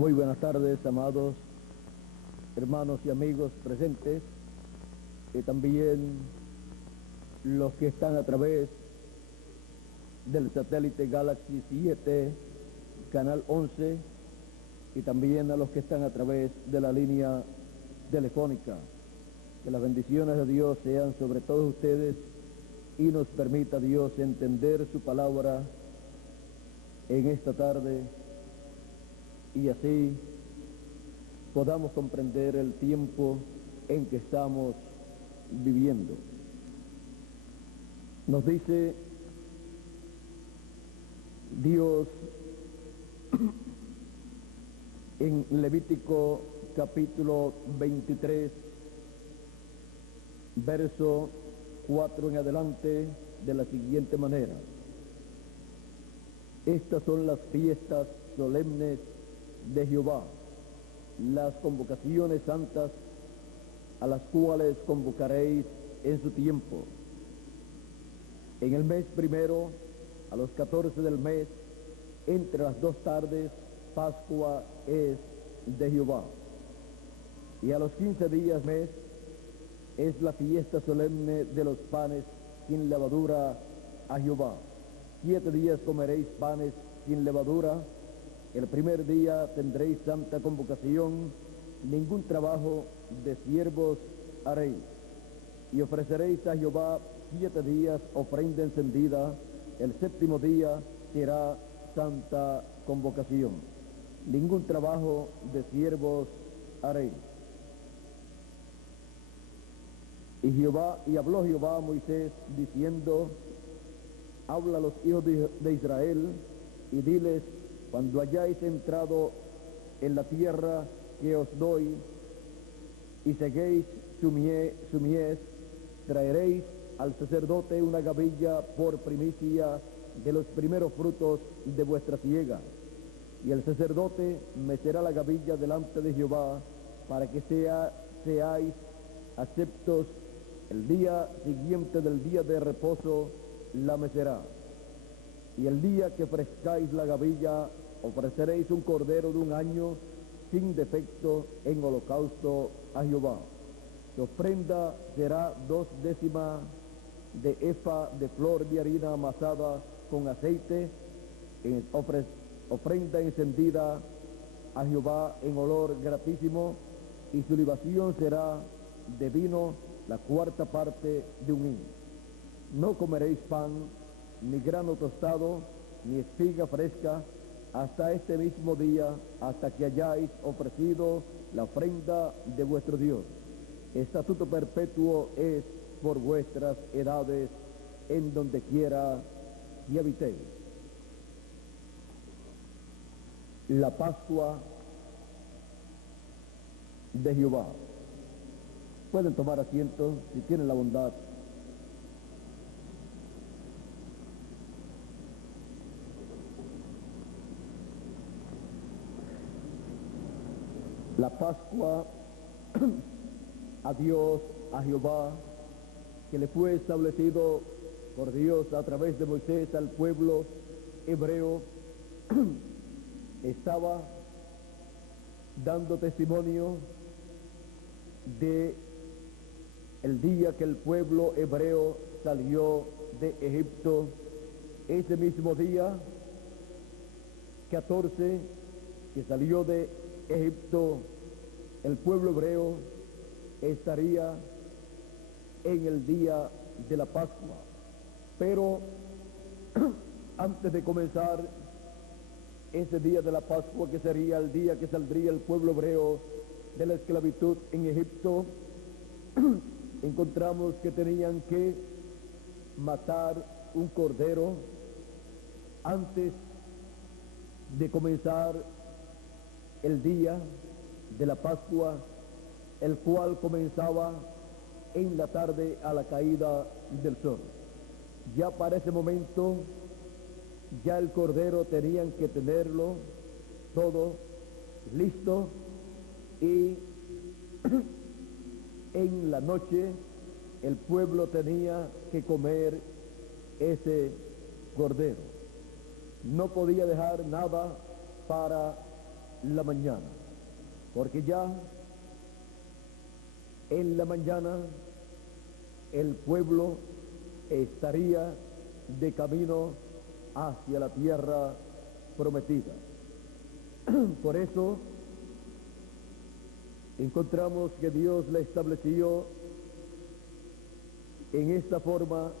Muy buenas tardes, amados hermanos y amigos presentes, y también los que están a través del satélite Galaxy 7, canal 11, y también a los que están a través de la línea telefónica. Que las bendiciones de Dios sean sobre todos ustedes y nos permita Dios entender su palabra en esta tarde, y así podamos comprender el tiempo en que estamos viviendo. Nos dice Dios en Levítico capítulo 23, verso 4 en adelante, de la siguiente manera: estas son las fiestas solemnes de Jehová, las convocaciones santas, a las cuales convocaréis en su tiempo. En el mes primero, a los 14 del mes, entre las 2 tardes, Pascua es de Jehová. Y a los 15 días mes, es la fiesta solemne de los panes sin levadura a Jehová. 7 días comeréis panes sin levadura. El primer día tendréis santa convocación, ningún trabajo de siervos haréis. Y ofreceréis a Jehová 7 días ofrenda encendida. El 7º día será santa convocación. Ningún trabajo de siervos haréis. Y habló Jehová a Moisés diciendo: habla a los hijos de Israel y diles: cuando hayáis entrado en la tierra que os doy y seguéis su mies, traeréis al sacerdote una gavilla por primicia de los primeros frutos de vuestra siega. Y el sacerdote mecerá la gavilla delante de Jehová, para que seáis aceptos. El día siguiente del día de reposo la mecerá. Y el día que ofrezcáis la gavilla, ofreceréis un cordero de 1 año sin defecto en holocausto a Jehová. Su ofrenda será 2/10 de efa de flor de harina amasada con aceite, ofrenda encendida a Jehová en olor gratísimo, y su libación será de vino la 4ª parte de 1 hin. No comeréis pan, ni grano tostado, ni espiga fresca, hasta este mismo día, hasta que hayáis ofrecido la ofrenda de vuestro Dios. Estatuto perpetuo es por vuestras edades, en donde quiera que habitéis. La Pascua de Jehová. Pueden tomar asiento si tienen la bondad. La Pascua a Dios, a Jehová, que le fue establecido por Dios a través de Moisés al pueblo hebreo, estaba dando testimonio de el día que el pueblo hebreo salió de Egipto. Ese mismo día 14 que salió de Egipto, el pueblo hebreo estaría en el día de la Pascua. Pero antes de comenzar ese día de la Pascua, que sería el día que saldría el pueblo hebreo de la esclavitud en Egipto, encontramos que tenían que matar un cordero antes de comenzar el día de la Pascua, el cual comenzaba en la tarde a la caída del sol. Ya para ese momento, ya el cordero tenían que tenerlo todo listo, y en la noche el pueblo tenía que comer ese cordero. No podía dejar nada para la mañana, porque ya en la mañana el pueblo estaría de camino hacia la tierra prometida. Por eso encontramos que Dios le estableció en esta forma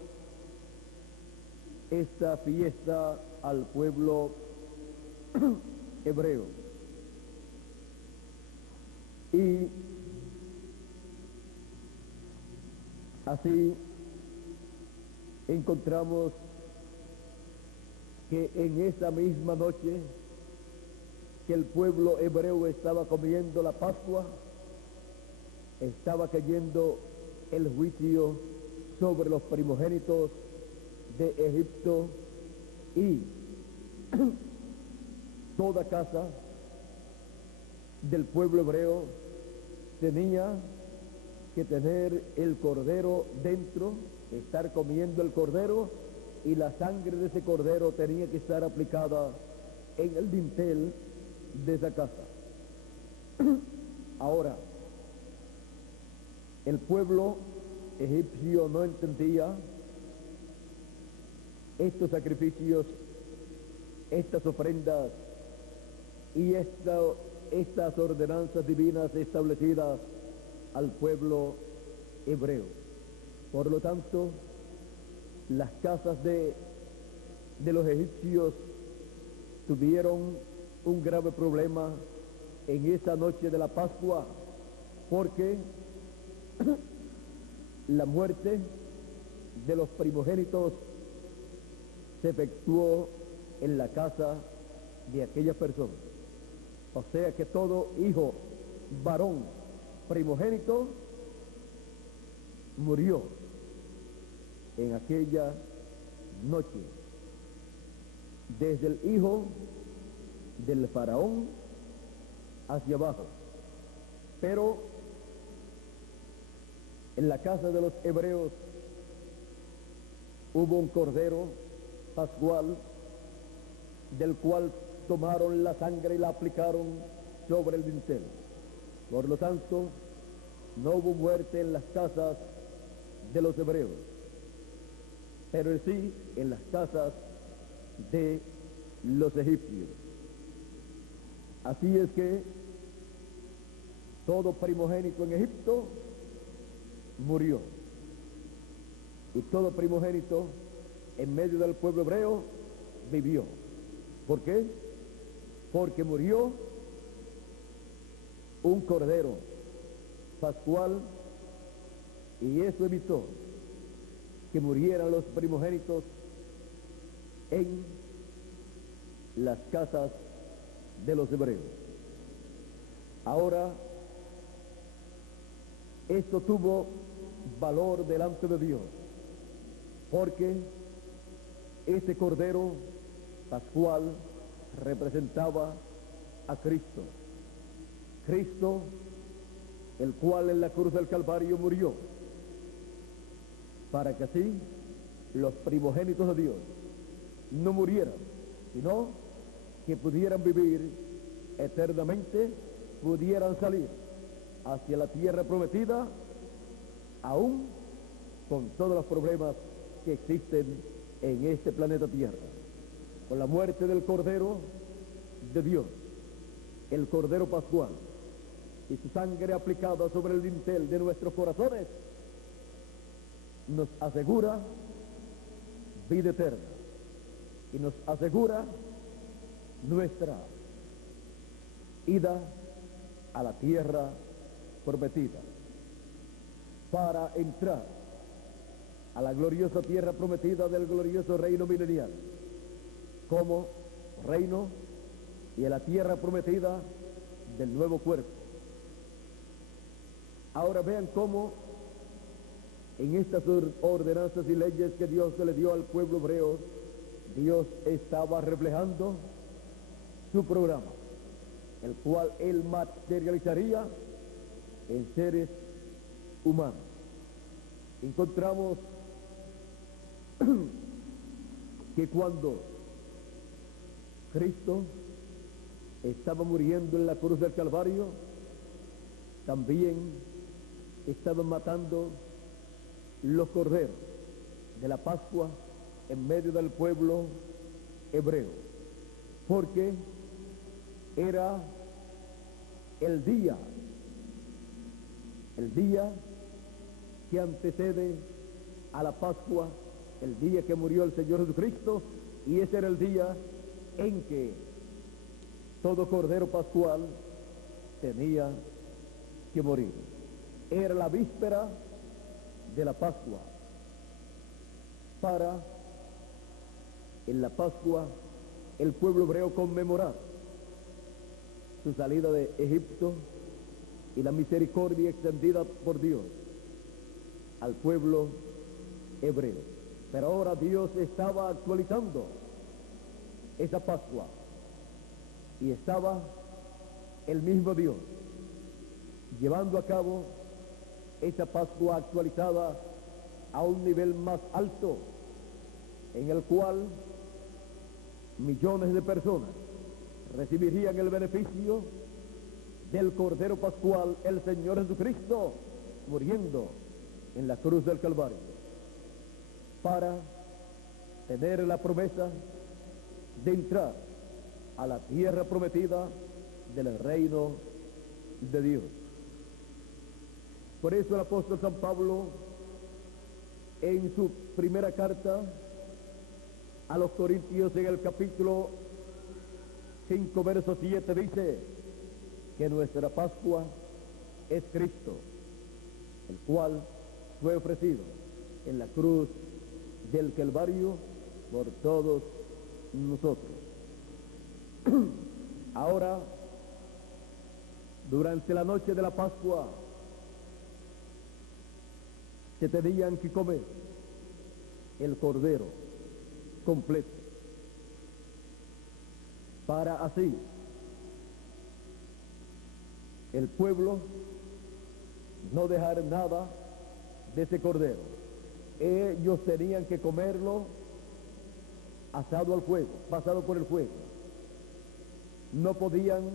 esta fiesta al pueblo hebreo. Y así encontramos que en esa misma noche que el pueblo hebreo estaba comiendo la Pascua, estaba cayendo el juicio sobre los primogénitos de Egipto, y toda casa del pueblo hebreo tenía que tener el cordero dentro, estar comiendo el cordero, y la sangre de ese cordero tenía que estar aplicada en el dintel de esa casa. Ahora, el pueblo egipcio no entendía estos sacrificios, estas ofrendas y estas ordenanzas divinas establecidas al pueblo hebreo. Por lo tanto, las casas de los egipcios tuvieron un grave problema en esa noche de la Pascua, porque la muerte de los primogénitos se efectuó en la casa de aquella persona. O sea que todo hijo varón primogénito murió en aquella noche, desde el hijo del faraón hacia abajo. Pero en la casa de los hebreos hubo un cordero pascual, del cual tomaron la sangre y la aplicaron sobre el dintel. Por lo tanto, no hubo muerte en las casas de los hebreos, pero sí en las casas de los egipcios. Así es que todo primogénito en Egipto murió, y todo primogénito en medio del pueblo hebreo vivió. ¿Por qué? Porque murió un cordero pascual, y eso evitó que murieran los primogénitos en las casas de los hebreos. Ahora, esto tuvo valor delante de Dios, porque ese cordero pascual representaba a Cristo. Cristo, el cual en la cruz del Calvario murió, para que así los primogénitos de Dios no murieran, sino que pudieran vivir eternamente, pudieran salir hacia la tierra prometida, aún con todos los problemas que existen en este planeta Tierra. Con la muerte del Cordero de Dios, el Cordero Pascual, y su sangre aplicada sobre el dintel de nuestros corazones, nos asegura vida eterna y nos asegura nuestra ida a la tierra prometida, para entrar a la gloriosa tierra prometida del glorioso reino milenial, como reino, y a la tierra prometida del nuevo cuerpo. Ahora vean cómo en estas ordenanzas y leyes que Dios se le dio al pueblo hebreo, Dios estaba reflejando su programa, el cual Él materializaría en seres humanos. Encontramos que cuando Cristo estaba muriendo en la cruz del Calvario, también estaban matando los corderos de la Pascua en medio del pueblo hebreo, porque era el día que antecede a la Pascua, el día que murió el Señor Jesucristo, y ese era el día en que todo cordero pascual tenía que morir. Era la víspera de la Pascua. Para en la Pascua el pueblo hebreo conmemorar su salida de Egipto y la misericordia extendida por Dios al pueblo hebreo. Pero ahora Dios estaba actualizando esa Pascua y estaba el mismo Dios llevando a cabo esa Pascua actualizada a un nivel más alto, en el cual millones de personas recibirían el beneficio del Cordero Pascual, el Señor Jesucristo, muriendo en la cruz del Calvario, para tener la promesa de entrar a la tierra prometida del reino de Dios. Por eso el apóstol San Pablo, en su primera carta a los Corintios, en el capítulo 5, verso 7, dice que nuestra Pascua es Cristo, el cual fue ofrecido en la cruz del Calvario por todos nosotros. Ahora, durante la noche de la Pascua, se tenían que comer el cordero completo, para así el pueblo no dejar nada de ese cordero. Ellos tenían que comerlo asado al fuego, pasado por el fuego. No podían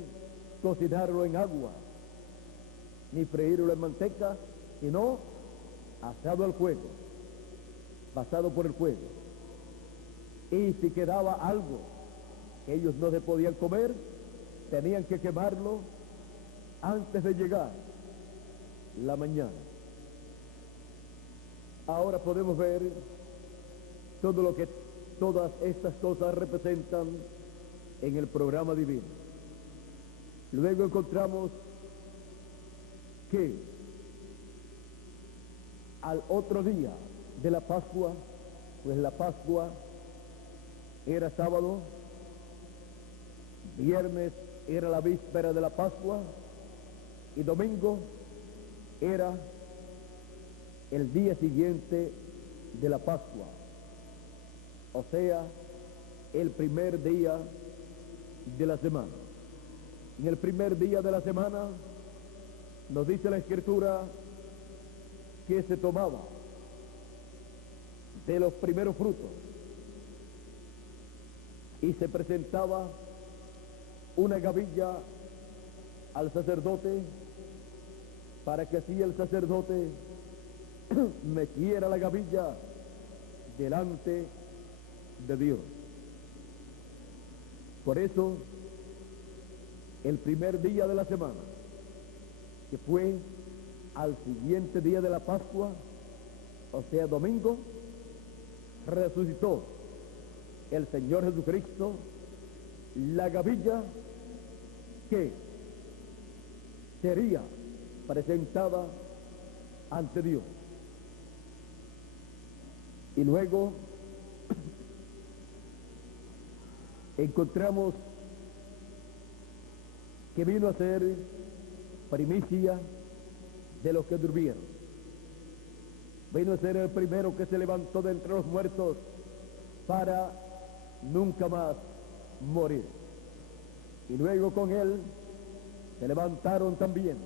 cocinarlo en agua, ni freírlo en manteca, sino asado al fuego, pasado por el fuego. Y si quedaba algo que ellos no se podían comer, tenían que quemarlo antes de llegar la mañana. Ahora podemos ver todo lo que todas estas cosas representan en el programa divino. Luego encontramos que al otro día de la Pascua, pues la Pascua era sábado, viernes era la víspera de la Pascua y domingo era el día siguiente de la Pascua, o sea, el primer día de la semana. En el primer día de la semana nos dice la Escritura que se tomaba de los primeros frutos y se presentaba una gavilla al sacerdote para que así el sacerdote metiera la gavilla delante de Dios. Por eso, el primer día de la semana, que fue al siguiente día de la Pascua, o sea, domingo, resucitó el Señor Jesucristo, la gavilla que sería presentada ante Dios. Y luego encontramos que vino a ser primicia de los que durmieron. Vino a ser el primero que se levantó de entre los muertos para nunca más morir. Y luego con él se levantaron también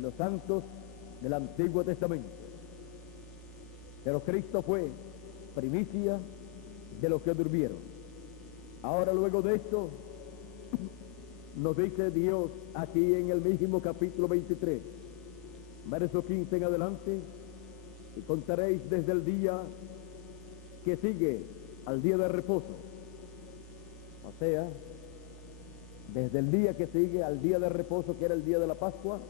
los santos del Antiguo Testamento. Pero Cristo fue primicia de los que durmieron. Ahora, luego de esto, nos dice Dios aquí en el mismo capítulo 23, verso 15 en adelante, y contaréis desde el día que sigue al día de reposo, o sea, desde el día que sigue al día de reposo, que era el día de la Pascua,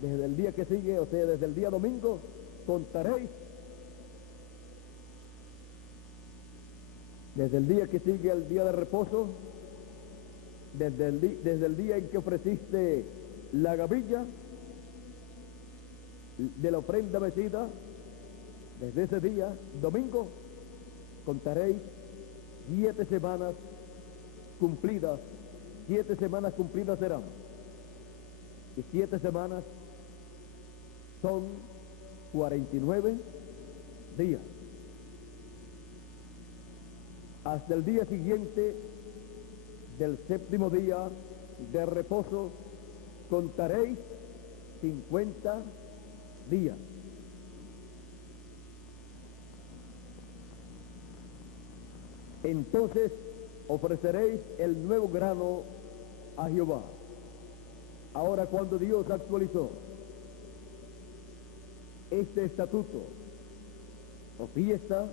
desde el día que sigue, o sea, desde el día domingo, contaréis, desde el día que sigue al día de reposo, desde el día en que ofreciste la gavilla de la ofrenda mecida, desde ese día, domingo, contaréis 7 semanas cumplidas. 7 semanas cumplidas serán. Y 7 semanas son 49 días. Hasta el día siguiente del 7º día de reposo contaréis 50 días. Entonces ofreceréis el nuevo grano a Jehová. Ahora, cuando Dios actualizó este estatuto o fiesta,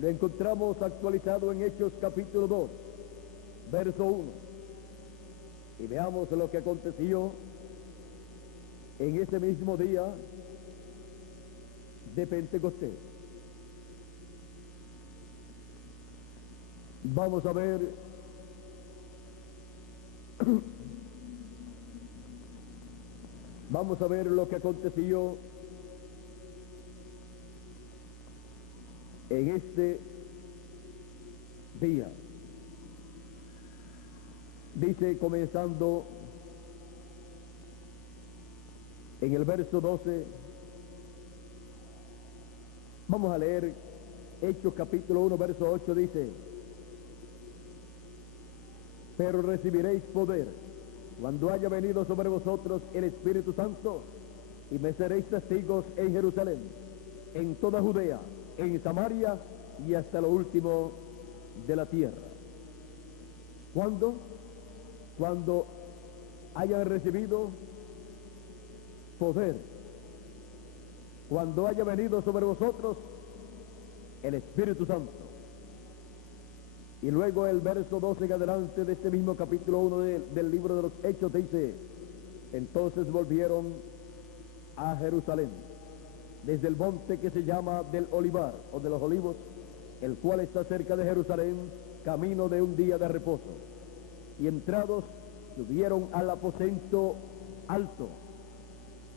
lo encontramos actualizado en Hechos capítulo 2, verso 1. Y veamos lo que aconteció en ese mismo día de Pentecostés. Vamos a ver lo que aconteció en este día. Dice, comenzando en el verso 12, vamos a leer Hechos capítulo 1, verso 8, dice: pero recibiréis poder cuando haya venido sobre vosotros el Espíritu Santo, y me seréis testigos en Jerusalén, en toda Judea, en Samaria y hasta lo último de la tierra. ¿Cuándo? Cuando hayan recibido poder, cuando haya venido sobre vosotros el Espíritu Santo. Y luego el verso 12 en adelante de este mismo capítulo 1 del libro de los Hechos dice: entonces volvieron a Jerusalén, desde el monte que se llama del Olivar, o de los Olivos, el cual está cerca de Jerusalén, camino de un día de reposo. Y entrados, subieron al aposento alto,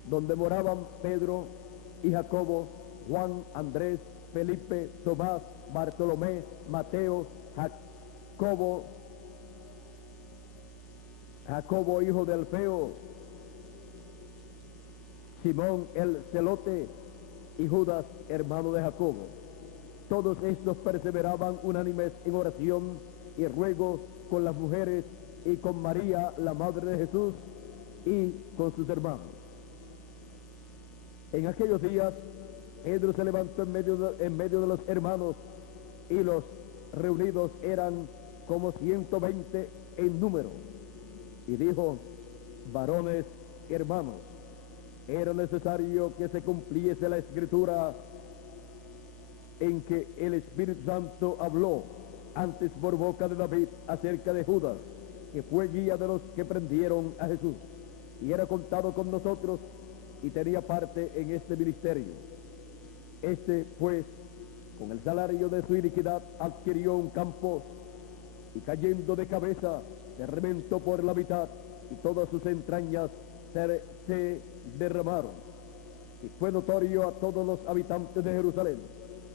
donde moraban Pedro y Jacobo, Juan, Andrés, Felipe, Tomás, Bartolomé, Mateo, Jacobo hijo de Alfeo, Simón el celote y Judas hermano de Jacobo. Todos estos perseveraban unánimes en oración y ruego con las mujeres y con María la madre de Jesús y con sus hermanos. En aquellos días Pedro se levantó en medio de los hermanos, y los reunidos eran como 120 en número, y dijo: varones hermanos, era necesario que se cumpliese la escritura en que el Espíritu Santo habló antes por boca de David acerca de Judas, que fue guía de los que prendieron a Jesús, y era contado con nosotros y tenía parte en este ministerio. Este pues, con el salario de su iniquidad, adquirió un campo, y cayendo de cabeza se reventó por la mitad, y todas sus entrañas se derramaron. Y fue notorio a todos los habitantes de Jerusalén,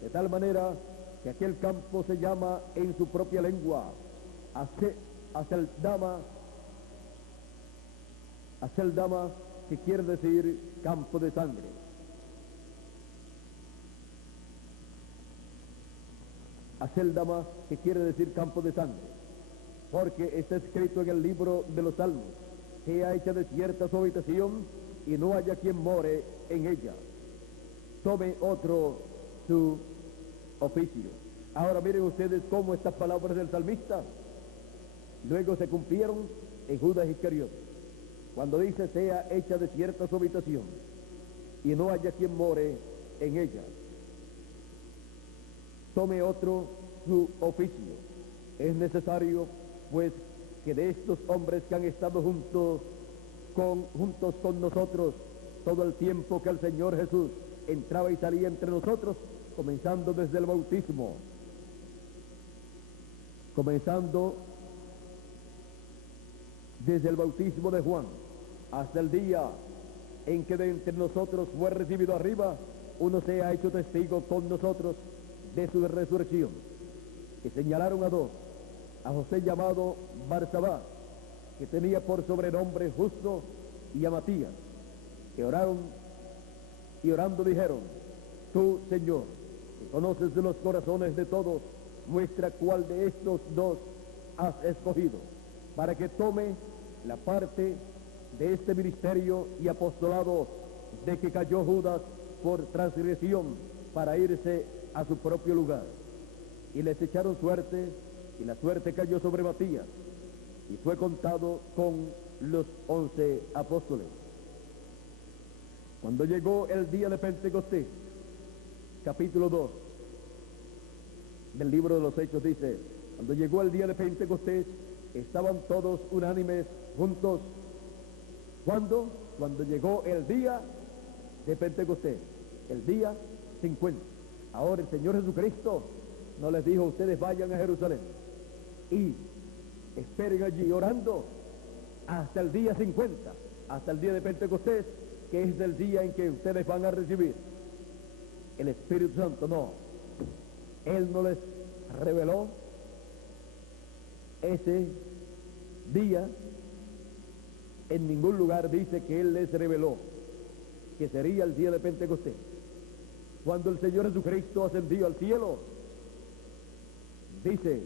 de tal manera que aquel campo se llama en su propia lengua Aceldama, que quiere decir campo de sangre. Aceldama, que quiere decir campo de sangre, porque está escrito en el libro de los Salmos: sea hecha desierta su habitación, y no haya quien more en ella. Tome otro su oficio. Ahora miren ustedes cómo estas palabras del salmista luego se cumplieron en Judas Iscariote, cuando dice sea hecha desierta su habitación y no haya quien more en ella. Tome otro su oficio. Es necesario, pues, que de estos hombres que han estado juntos con nosotros todo el tiempo que el Señor Jesús entraba y salía entre nosotros, comenzando desde el bautismo, de Juan, hasta el día en que de entre nosotros fue recibido arriba, uno se ha hecho testigo con nosotros de su resurrección. Que señalaron a dos: a José llamado Barsabás, que tenía por sobrenombre Justo, y a Matías, que oraron y orando dijeron: tú, Señor, que conoces de los corazones de todos, muestra cuál de estos dos has escogido, para que tome la parte de este ministerio y apostolado de que cayó Judas por transgresión para irse a su propio lugar. Y les echaron suerte, y la suerte cayó sobre Matías, y fue contado con los 11 apóstoles. Cuando llegó el día de Pentecostés, capítulo 2 del libro de los Hechos dice: cuando llegó el día de Pentecostés, estaban todos unánimes juntos. ¿Cuándo? Cuando llegó el día de Pentecostés, el día 50. Ahora el Señor Jesucristo no les dijo: ustedes vayan a Jerusalén y esperen allí orando hasta el día 50, hasta el día de Pentecostés, que es el día en que ustedes van a recibir el Espíritu Santo. No, Él no les reveló ese día. En ningún lugar dice que Él les reveló que sería el día de Pentecostés. Cuando el Señor Jesucristo ascendió al cielo, dice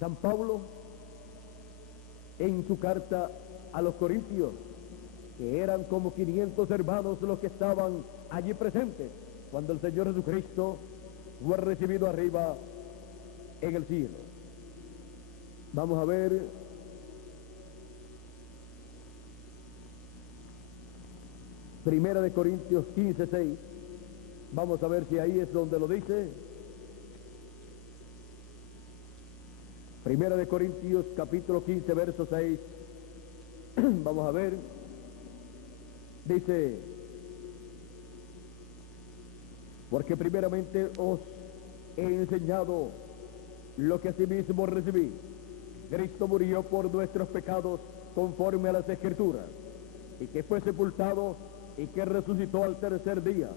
San Pablo en su carta a los Corintios, que eran como 500 hermanos los que estaban allí presentes cuando el Señor Jesucristo fue recibido arriba en el cielo. Vamos a ver Primera de Corintios 15:6. Vamos a ver si ahí es donde lo dice. Primera de Corintios capítulo 15, verso 6. Vamos a ver. Dice: porque primeramente os he enseñado lo que asimismo recibí. Cristo murió por nuestros pecados conforme a las Escrituras, y que fue sepultado y que resucitó al tercer día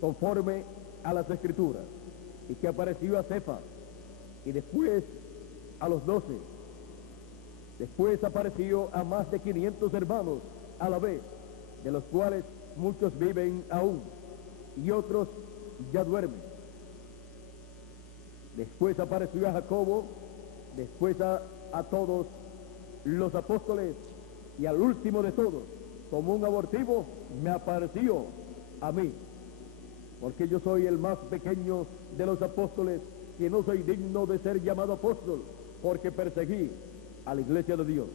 conforme a las Escrituras, y que apareció a Cefas y después a los 12. Después apareció a más de 500 hermanos a la vez, de los cuales muchos viven aún y otros ya duermen. Después apareció a Jacobo, después a todos los apóstoles, y al último de todos, como un abortivo, me apareció a mí, porque yo soy el más pequeño de los apóstoles, que no soy digno de ser llamado apóstol, porque perseguí a la iglesia de Dios.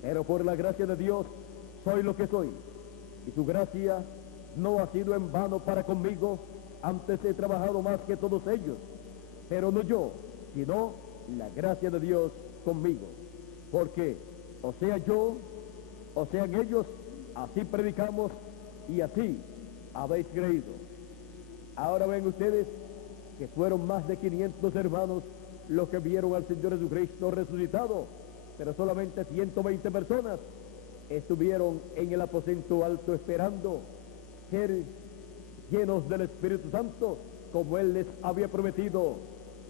Pero por la gracia de Dios soy lo que soy, y su gracia no ha sido en vano para conmigo. Antes he trabajado más que todos ellos, pero no yo, sino la gracia de Dios conmigo. Porque o sea yo, o sean ellos, así predicamos y así habéis creído. Ahora ven ustedes que fueron más de 500 hermanos los que vieron al Señor Jesucristo resucitado, pero solamente 120 personas estuvieron en el aposento alto esperando ser llenos del Espíritu Santo, como Él les había prometido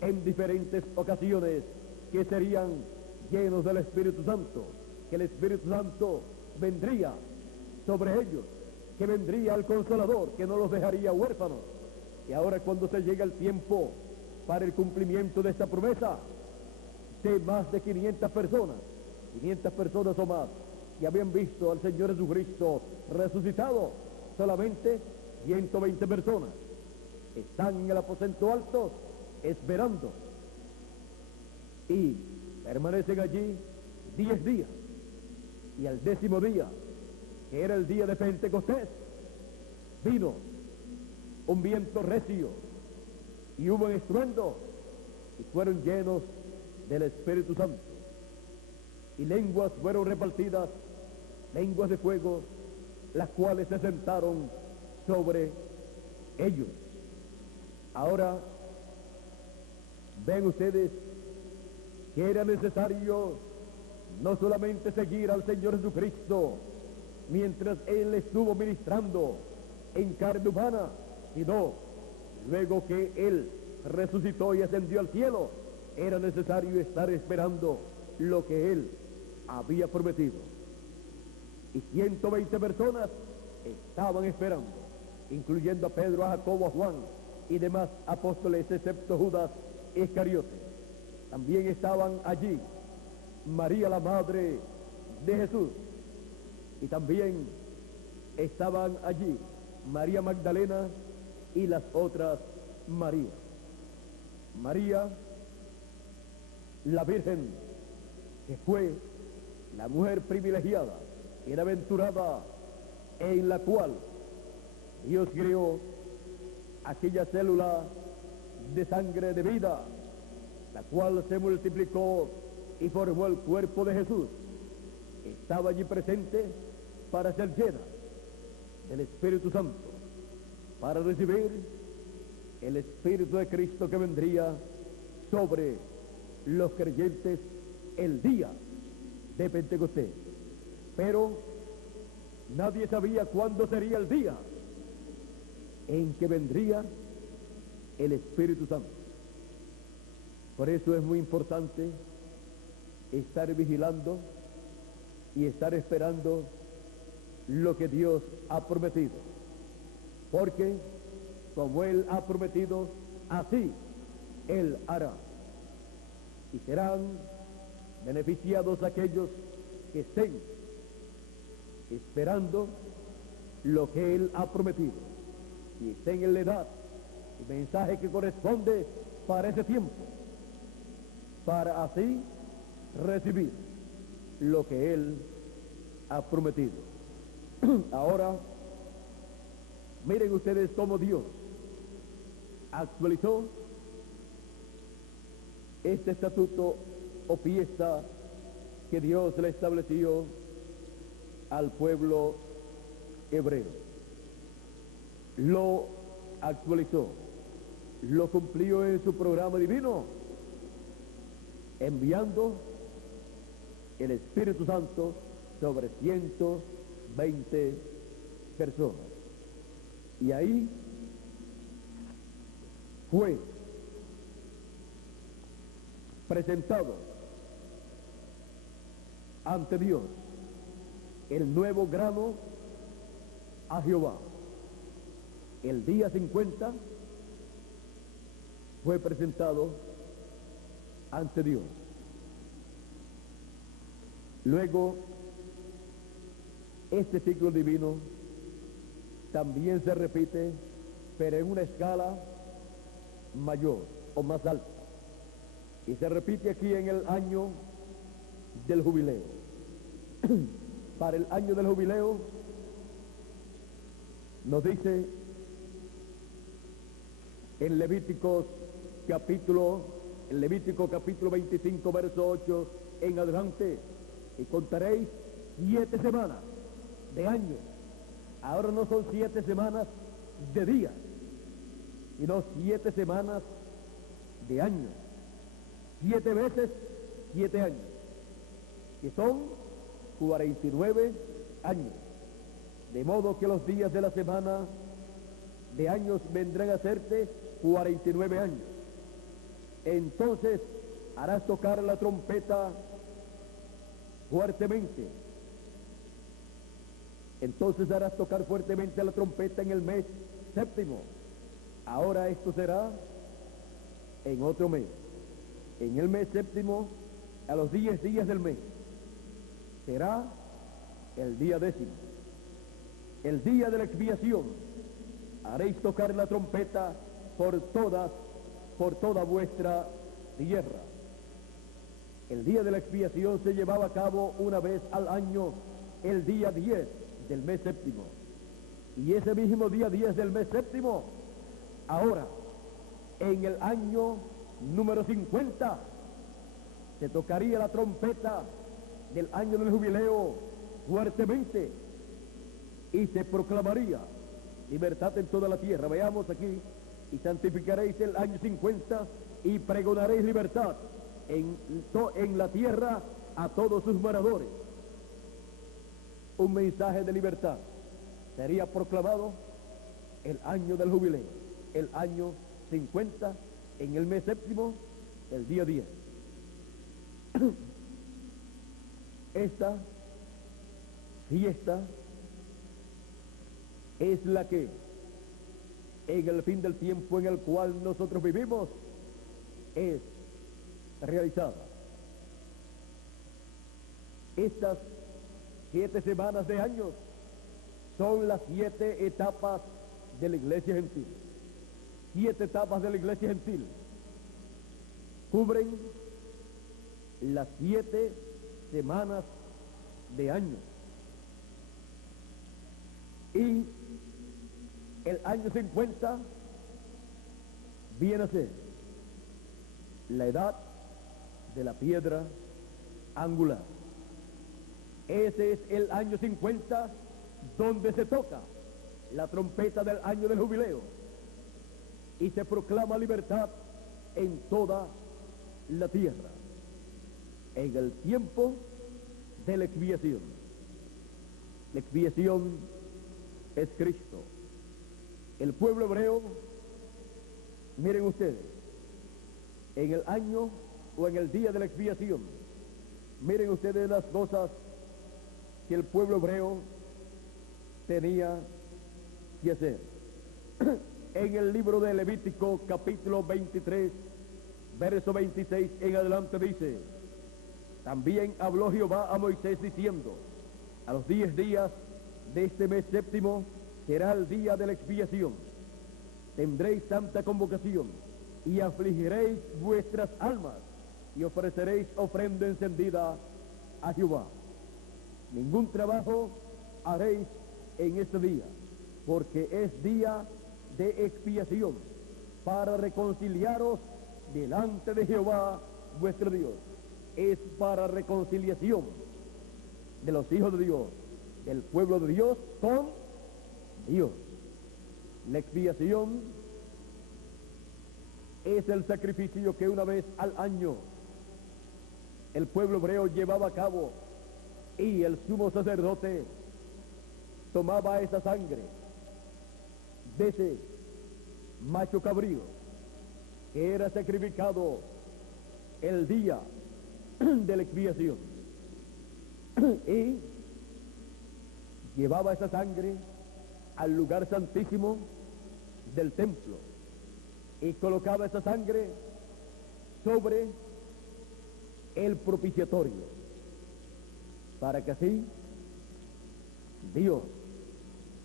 en diferentes ocasiones, que serían llenos del Espíritu Santo, que el Espíritu Santo vendría sobre ellos, que vendría el Consolador, que no los dejaría huérfanos. Y ahora, cuando se llega el tiempo para el cumplimiento de esta promesa, de más de 500 personas o más, que habían visto al Señor Jesucristo resucitado, solamente 120 personas están en el aposento alto esperando, y permanecen allí 10 días. Y al 10º día, que era el día de Pentecostés, vino un viento recio y hubo un estruendo y fueron llenos del Espíritu Santo. Y lenguas fueron repartidas, lenguas de fuego, las cuales se sentaron sobre ellos. Ahora, ven ustedes que era necesario no solamente seguir al Señor Jesucristo mientras Él estuvo ministrando en carne humana, sino luego que Él resucitó y ascendió al cielo, era necesario estar esperando lo que Él había prometido. Y 120 personas estaban esperando, incluyendo a Pedro, a Jacobo, a Juan y demás apóstoles, excepto Judas Iscariote. También estaban allí María, la madre de Jesús, y también estaban allí María Magdalena y las otras Marías. María, la Virgen, que fue la mujer privilegiada, bienaventurada, en la cual Dios creó aquella célula de sangre de vida, la cual se multiplicó y formó el cuerpo de Jesús. Estaba allí presente para ser llena del Espíritu Santo, para recibir el Espíritu de Cristo que vendría sobre los creyentes el día de Pentecostés. Pero nadie sabía cuándo sería el día en que vendría el Espíritu Santo. Por eso es muy importante estar vigilando y estar esperando lo que Dios ha prometido, porque como Él ha prometido, así Él hará, y serán beneficiados aquellos que estén esperando lo que Él ha prometido y estén en la edad y mensaje que corresponde para ese tiempo, para así recibir lo que Él ha prometido. Ahora, miren ustedes cómo Dios actualizó este estatuto o fiesta que Dios le estableció al pueblo hebreo. Lo actualizó, lo cumplió en su programa divino, enviando el Espíritu Santo sobre 120 personas. Y ahí fue presentado ante Dios el nuevo grano a Jehová. El día 50 fue presentado ante Dios. Luego, este ciclo divino también se repite, pero en una escala mayor o más alta. Y se repite aquí en el año del jubileo. Para el año del jubileo, nos dice en Levítico capítulo 25, verso 8 en adelante, y contaréis 7 semanas de años. Ahora no son 7 semanas de días, sino 7 semanas de años. 7 veces 7 años, que son 49 años. De modo que los días de la semana de años vendrán a hacerte 49 años. Entonces harás tocar la trompeta fuertemente. Entonces harás tocar fuertemente la trompeta en el mes séptimo. Ahora esto será en otro mes. En el mes séptimo, a los 10 días del mes, será el día 10º. El día de la expiación, haréis tocar la trompeta por toda vuestra tierra. El día de la expiación se llevaba a cabo una vez al año, el día 10 del mes séptimo. Y ese mismo día 10 del mes séptimo, ahora, en el año número 50, se tocaría la trompeta del año del jubileo fuertemente y se proclamaría libertad en toda la tierra. Veamos aquí: y santificaréis el año 50 y pregonaréis libertad en la tierra a todos sus moradores. Un mensaje de libertad sería proclamado el año del jubileo, el año 50, en el mes séptimo, el día 10. Esta fiesta es la que, en el fin del tiempo en el cual nosotros vivimos, es realizada. Estas 7 semanas de años son las 7 etapas de la iglesia gentil. 7 etapas de la iglesia gentil cubren las 7 semanas de año. Y el año 50 viene a ser la edad de la piedra angular. Ese es el año 50 donde se toca la trompeta del año del jubileo y se proclama libertad en toda la tierra, en el tiempo de la expiación. La expiación es Cristo. El pueblo hebreo, miren ustedes, en el año o en el día de la expiación, miren ustedes las cosas que el pueblo hebreo tenía que hacer. En el libro de Levítico, capítulo 23, verso 26 en adelante dice: también habló Jehová a Moisés diciendo: a los 10 días de este mes séptimo será el día de la expiación. Tendréis santa convocación y afligiréis vuestras almas y ofreceréis ofrenda encendida a Jehová. Ningún trabajo haréis en este día, porque es día de expiación, para reconciliaros delante de Jehová vuestro Dios. Es para reconciliación de los hijos de Dios, del pueblo de Dios con Dios. La expiación es el sacrificio que una vez al año el pueblo hebreo llevaba a cabo, y el sumo sacerdote tomaba esa sangre de ese macho cabrío que era sacrificado el día de la expiación, y llevaba esa sangre al lugar santísimo del templo y colocaba esa sangre sobre el propiciatorio, para que así Dios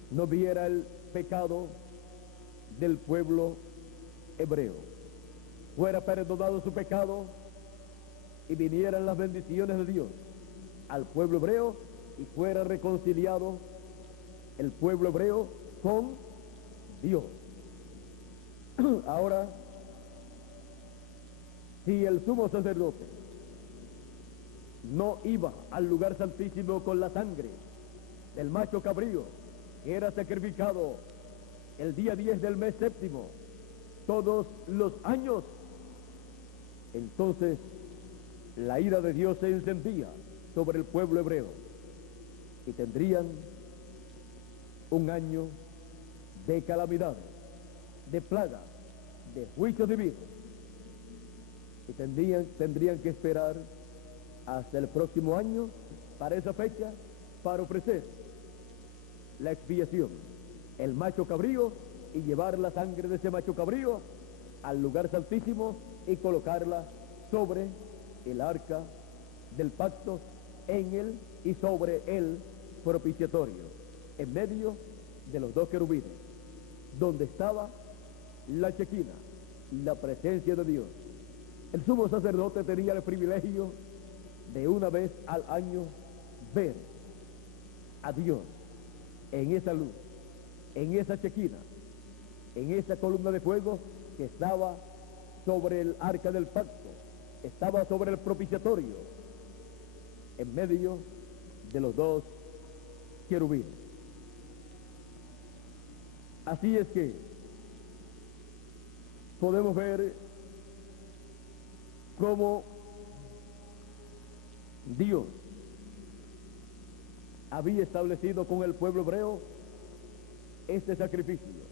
no viera el pecado del pueblo hebreo, fuera perdonado su pecado y vinieran las bendiciones de Dios al pueblo hebreo y fuera reconciliado el pueblo hebreo con Dios. Ahora, si el sumo sacerdote no iba al lugar santísimo con la sangre del macho cabrío que era sacrificado el día 10 del mes séptimo todos los años, entonces la ira de Dios se encendía sobre el pueblo hebreo y tendrían un año de calamidades, de plagas, de juicio divino, y tendrían que esperar hasta el próximo año para esa fecha, para ofrecer la expiación, el macho cabrío, y llevar la sangre de ese macho cabrío al lugar santísimo y colocarla sobre el arca del pacto, en él y sobre el propiciatorio, en medio de los 2 querubines, donde estaba la chequina, la presencia de Dios. El sumo sacerdote tenía el privilegio de una vez al año ver a Dios en esa luz, en esa chequina, en esa columna de fuego que estaba sobre el arca del pacto, estaba sobre el propiciatorio, en medio de los dos querubines. Así es que podemos ver cómo Dios había establecido con el pueblo hebreo este sacrificio,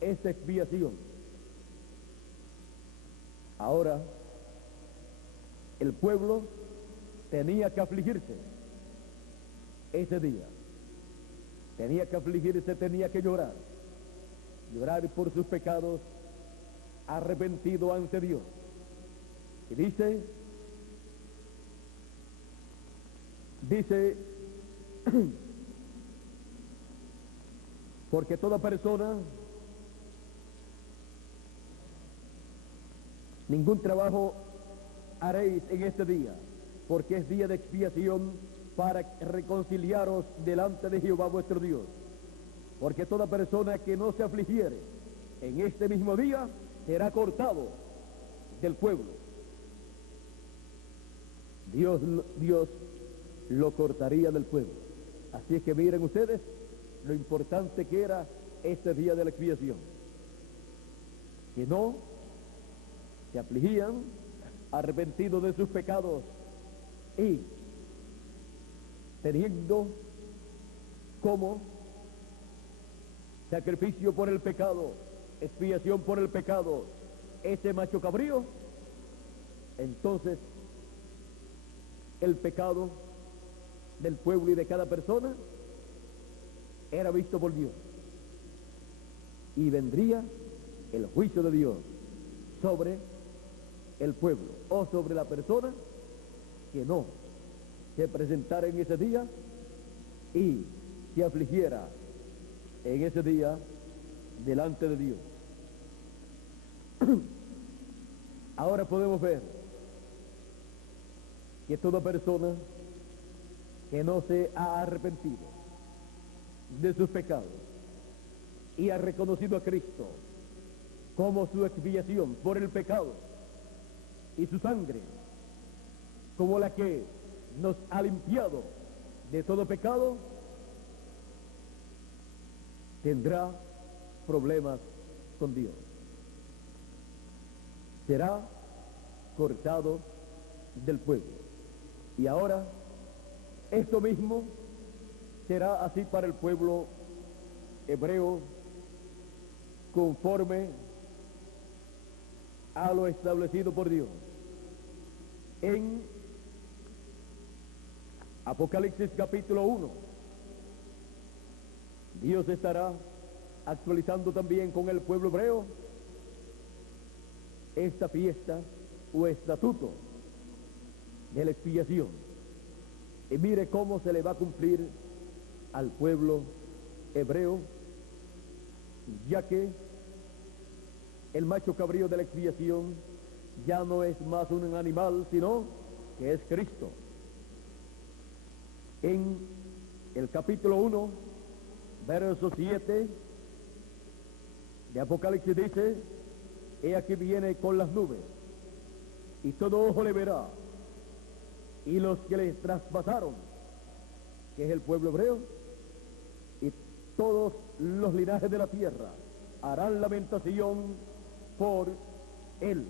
esta expiación. Ahora, el pueblo tenía que afligirse ese día. Tenía que afligirse, tenía que llorar por sus pecados, arrepentido ante Dios. Y dice, porque toda persona, ningún trabajo haréis en este día, porque es día de expiación para reconciliaros delante de Jehová vuestro Dios. Porque toda persona que no se afligiere en este mismo día será cortado del pueblo. Dios lo cortaría del pueblo. Así es que miren ustedes lo importante que era este día de la expiación. Que no se afligían, arrepentidos de sus pecados y teniendo como sacrificio por el pecado, expiación por el pecado, ese macho cabrío, entonces el pecado del pueblo y de cada persona era visto por Dios, y vendría el juicio de Dios sobre el pueblo o sobre la persona que no se presentara en ese día y se afligiera en ese día delante de Dios. Ahora podemos ver que toda persona que no se ha arrepentido de sus pecados y ha reconocido a Cristo como su expiación por el pecado y su sangre como la que nos ha limpiado de todo pecado, tendrá problemas con Dios. Será cortado del pueblo. Y ahora, esto mismo será así para el pueblo hebreo, conforme a lo establecido por Dios. En Apocalipsis capítulo 1, Dios estará actualizando también con el pueblo hebreo esta fiesta o estatuto de la expiación. Y mire cómo se le va a cumplir al pueblo hebreo, ya que el macho cabrío de la expiación ya no es más un animal, sino que es Cristo. En el capítulo 1, verso 7 de Apocalipsis dice: he aquí viene con las nubes, y todo ojo le verá, y los que le traspasaron, que es el pueblo hebreo, y todos los linajes de la tierra harán lamentación por él.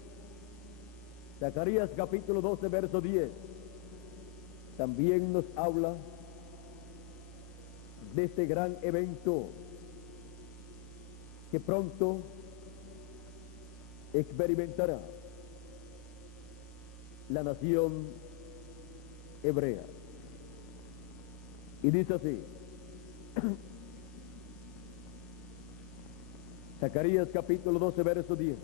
Zacarías capítulo 12, verso 10, también nos habla de este gran evento que pronto experimentará la nación hebrea. Y dice así, Zacarías capítulo 12, verso 10: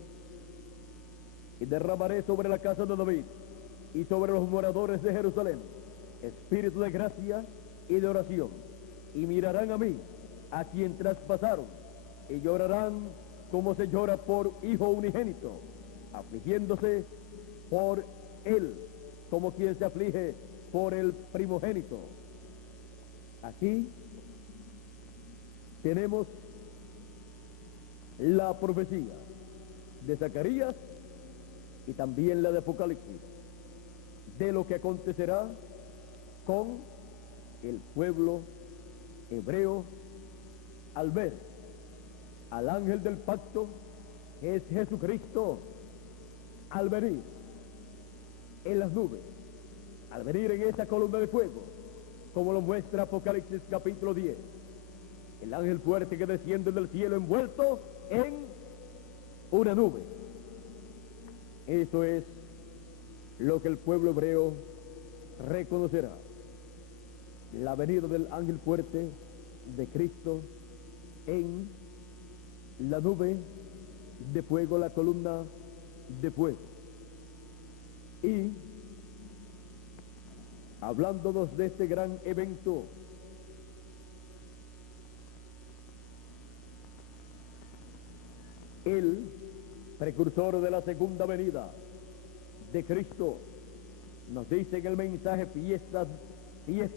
y derramaré sobre la casa de David y sobre los moradores de Jerusalén espíritu de gracia y de oración, y mirarán a mí, a quien traspasaron, y llorarán como se llora por hijo unigénito, afligiéndose por él como quien se aflige por el primogénito. Aquí tenemos la profecía de Zacarías y también la de Apocalipsis, de lo que acontecerá con el pueblo hebreo al ver al ángel del pacto, que es Jesucristo, al venir en las nubes, al venir en esa columna de fuego, como lo muestra Apocalipsis capítulo 10, el ángel fuerte que desciende del cielo envuelto en una nube. Eso es lo que el pueblo hebreo reconocerá: la venida del ángel fuerte de Cristo en la nube de fuego, la columna de fuego. Y hablándonos de este gran evento, el precursor de la segunda venida de Cristo nos dice en el mensaje fiesta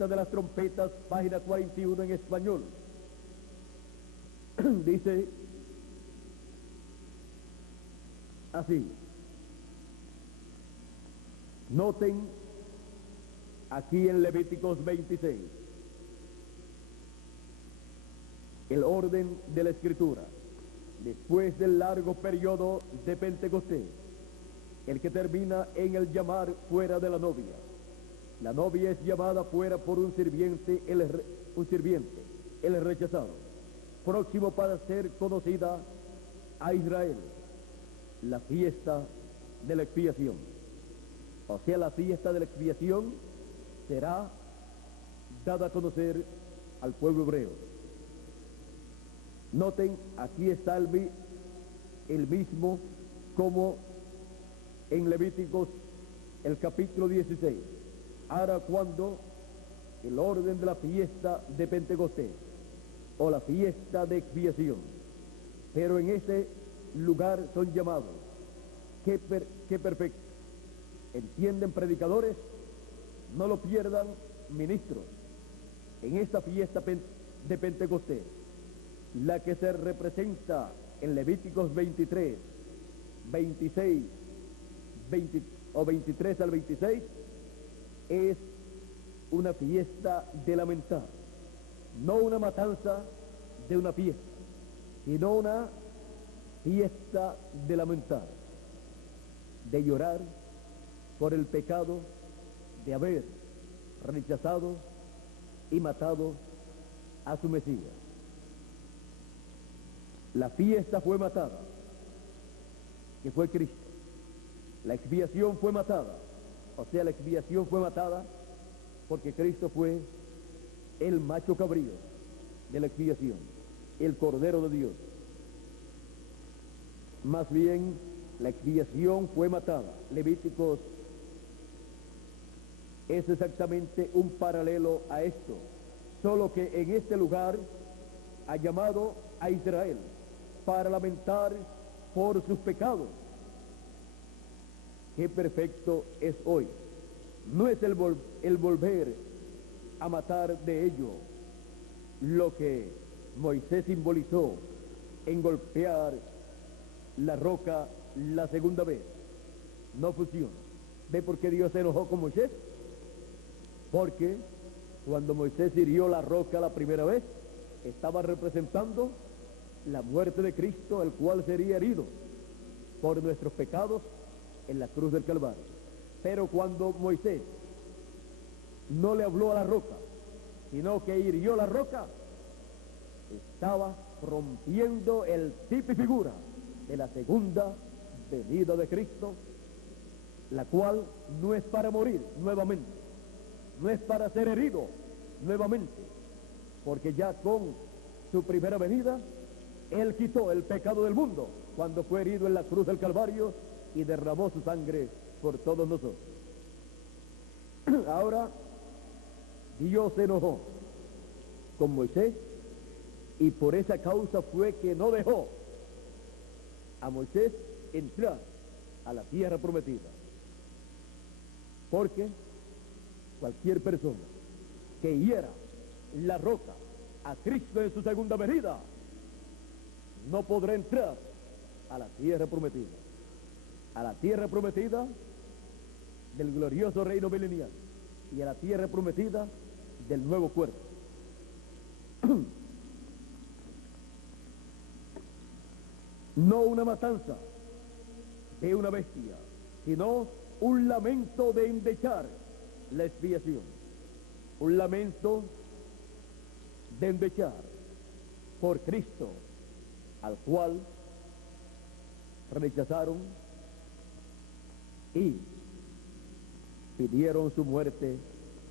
de las trompetas, página 41 en español, dice así: noten aquí en Levíticos 26 el orden de la escritura. Después del largo periodo de Pentecostés, el que termina en el llamar fuera de la novia es llamada fuera por un sirviente, el rechazado, próximo para ser conocida a Israel, la fiesta de la expiación. O sea, la fiesta de la expiación será dada a conocer al pueblo hebreo. Noten, aquí está el mismo como en Levíticos el capítulo 16. Ahora, cuando el orden de la fiesta de Pentecostés o la fiesta de expiación, pero en ese lugar son llamados, qué perfecto, entienden predicadores, no lo pierdan ministros, en esta fiesta de Pentecostés, la que se representa en Levíticos 23, 26, 23 al 26, es una fiesta de lamentar, no una matanza de una fiesta, sino una fiesta de lamentar, de llorar por el pecado de haber rechazado y matado a su Mesías. La fiesta fue matada, que fue Cristo. La expiación fue matada, o sea, la expiación fue matada porque Cristo fue el macho cabrío de la expiación, el Cordero de Dios. Más bien, la expiación fue matada. Levíticos es exactamente un paralelo a esto, solo que en este lugar ha llamado a Israel para lamentar por sus pecados. Qué perfecto es hoy. No es el volver a matar de ello lo que Moisés simbolizó en golpear la roca la segunda vez. No funciona. ¿Ve por qué Dios se enojó con Moisés? Porque cuando Moisés hirió la roca la primera vez, estaba representando la muerte de Cristo, el cual sería herido por nuestros pecados en la cruz del Calvario. Pero cuando Moisés no le habló a la roca, sino que hirió la roca, estaba rompiendo el tipo y figura de la segunda venida de Cristo, la cual no es para morir nuevamente, no es para ser herido nuevamente, porque ya con su primera venida Él quitó el pecado del mundo cuando fue herido en la cruz del Calvario y derramó su sangre por todos nosotros. Ahora Dios se enojó con Moisés y por esa causa fue que no dejó a Moisés entrar a la tierra prometida. porque cualquier persona que hiera la roca a Cristo en su segunda venida no podrá entrar a la tierra prometida, a la tierra prometida del glorioso reino milenial y a la tierra prometida del nuevo cuerpo. No una matanza de una bestia, sino un lamento de endechar la expiación, un lamento de endechar por Cristo, al cual rechazaron y pidieron su muerte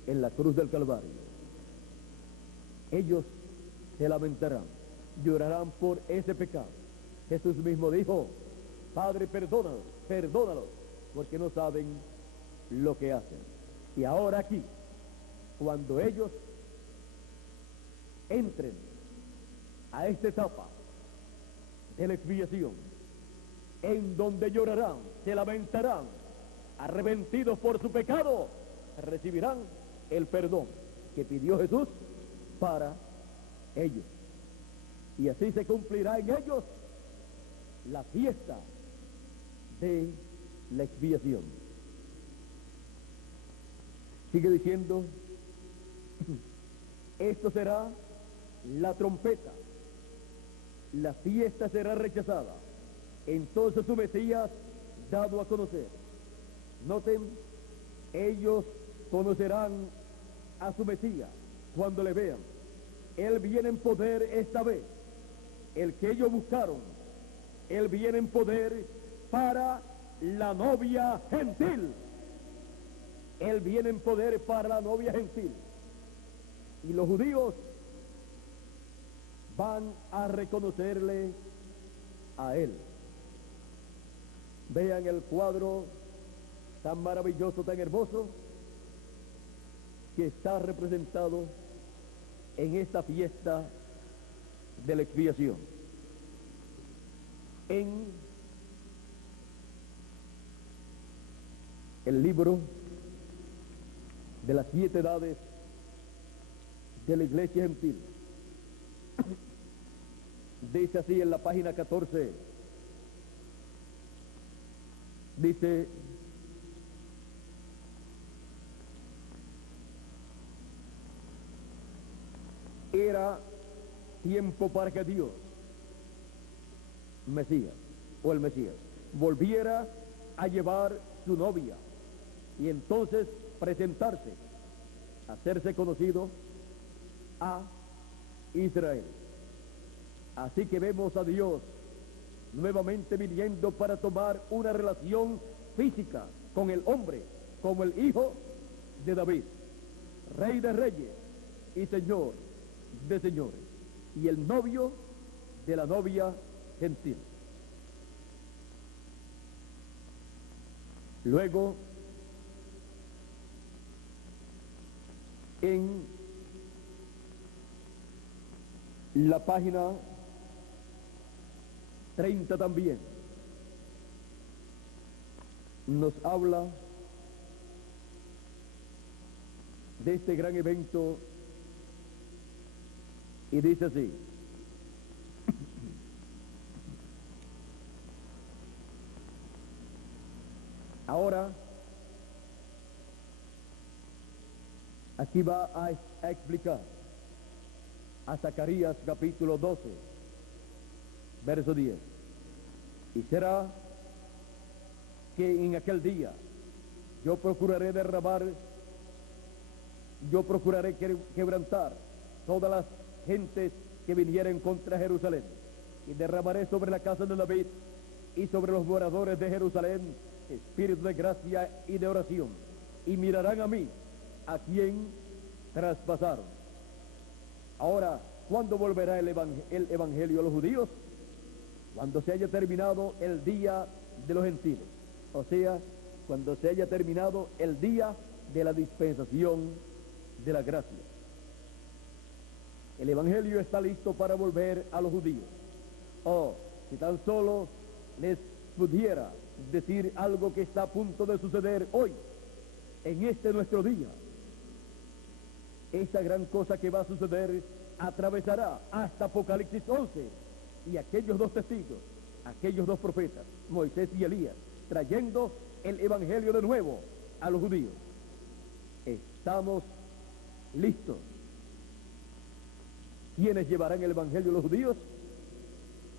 en la cruz del Calvario. Ellos se lamentarán, llorarán por ese pecado. Jesús mismo dijo: Padre, perdónalos, perdónalos, porque no saben lo que hacen. Y ahora aquí, cuando ellos entren a esta etapa de la expiación, en donde llorarán, se lamentarán, arrepentidos por su pecado, recibirán el perdón que pidió Jesús para ellos. Y así se cumplirá en ellos la fiesta de la expiación. Sigue diciendo: esto será la trompeta, la fiesta será rechazada, entonces su Mesías dado a conocer. Noten, ellos conocerán a su Mesías cuando le vean. Él viene en poder esta vez, el que ellos buscaron. Él viene en poder para la novia gentil. Él viene en poder para la novia gentil. Y los judíos van a reconocerle a él. Vean el cuadro tan maravilloso, tan hermoso, que está representado en esta fiesta de la expiación. En el libro de las 7 edades de la iglesia gentil, dice así en la página 14, dice: era tiempo para que Dios, Mesías, o el Mesías, volviera a llevar su novia y entonces presentarse, hacerse conocido a Israel. Así que vemos a Dios nuevamente viniendo para tomar una relación física con el hombre, como el hijo de David, rey de reyes y señor de señores, y el novio de la novia gentil. Luego, en la página 30 también nos habla de este gran evento y dice así: ahora aquí va a explicar a Zacarías capítulo 12, verso 10. Y será que en aquel día yo procuraré quebrantar todas las gentes que vinieren contra Jerusalén, y derramaré sobre la casa de David y sobre los moradores de Jerusalén espíritu de gracia y de oración, y mirarán a mí, a quien traspasaron. Ahora, ¿cuándo volverá el evangelio a los judíos? Cuando se haya terminado el día de los gentiles, o sea, cuando se haya terminado el día de la dispensación de la gracia. El evangelio está listo para volver a los judíos. Oh, si tan solo les pudiera decir algo que está a punto de suceder hoy, en este nuestro día, esta gran cosa que va a suceder atravesará hasta Apocalipsis 11 y aquellos dos testigos, aquellos dos profetas, Moisés y Elías, trayendo el evangelio de nuevo a los judíos. Estamos listos. ¿Quiénes llevarán el evangelio a los judíos?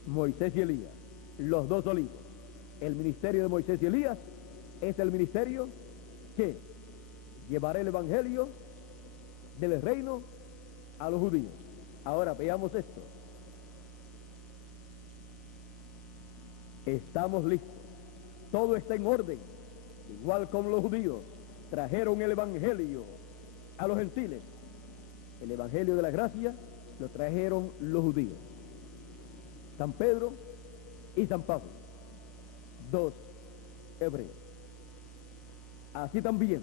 Moisés y Elías, los dos olivos. El ministerio de Moisés y Elías es el ministerio que llevará el evangelio del reino a los judíos. Ahora veamos esto. Estamos listos. Todo está en orden. Igual como los judíos trajeron el evangelio a los gentiles, el evangelio de la gracia lo trajeron los judíos. San Pedro y San Pablo, dos hebreos. Así también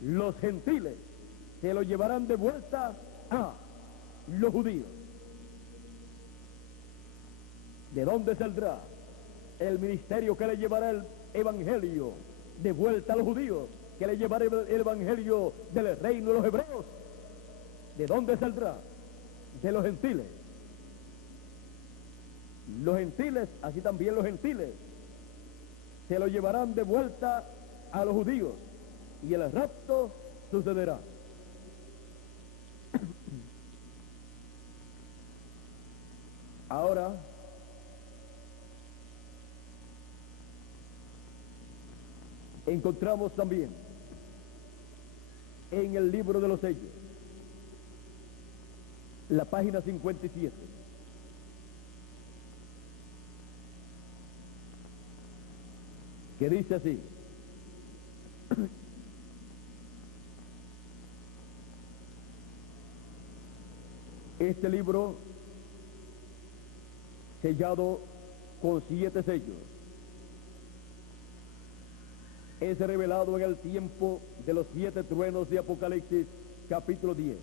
los gentiles se lo llevarán de vuelta a los judíos. ¿De dónde saldrá el ministerio que le llevará el evangelio de vuelta a los judíos? Que le llevará el evangelio del reino de los hebreos. ¿De dónde saldrá? De los gentiles. Los gentiles, así también los gentiles, se lo llevarán de vuelta a los judíos y el rapto sucederá. Ahora, encontramos también en el libro de los sellos, la página 57, que dice así: este libro sellado con 7 sellos es revelado en el tiempo de los 7 truenos de Apocalipsis capítulo 10.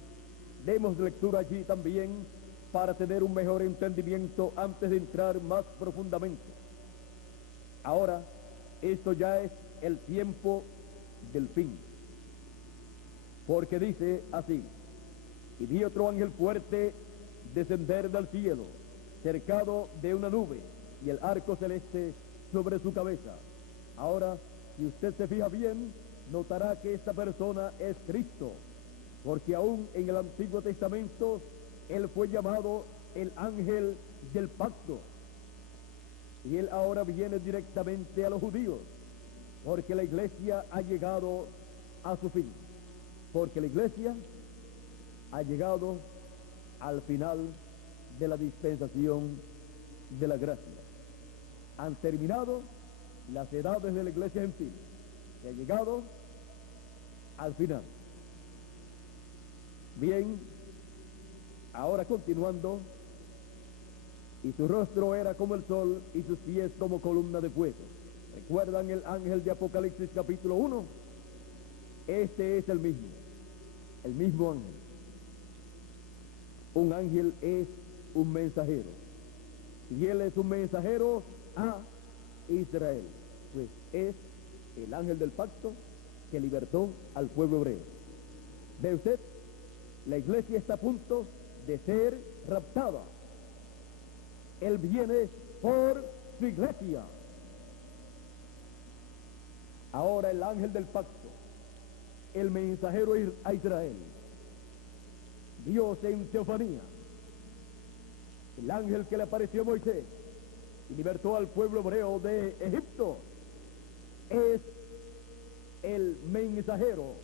Demos lectura allí también para tener un mejor entendimiento antes de entrar más profundamente. Ahora, esto ya es el tiempo del fin, porque dice así: y vi otro ángel fuerte descender del cielo, cercado de una nube, y el arco celeste sobre su cabeza. Ahora, si usted se fija bien, notará que esta persona es Cristo, porque aún en el Antiguo Testamento él fue llamado el ángel del pacto, y él ahora viene directamente a los judíos, porque la iglesia ha llegado a su fin, porque la iglesia ha llegado al final de la dispensación de la gracia. Han terminado las edades de la iglesia gentil, que ha llegado al final. Bien, ahora continuando: y su rostro era como el sol y sus pies como columna de fuego. ¿Recuerdan el ángel de Apocalipsis capítulo 1? Este es el mismo ángel. Un ángel es un mensajero, y él es un mensajero a Israel, pues es el ángel del pacto que libertó al pueblo hebreo. ¿Ve usted? La iglesia está a punto de ser raptada. Él viene por su iglesia. Ahora el ángel del pacto, el mensajero a Israel, Dios en teofanía, el ángel que le apareció a Moisés y libertó al pueblo hebreo de Egipto, es el mensajero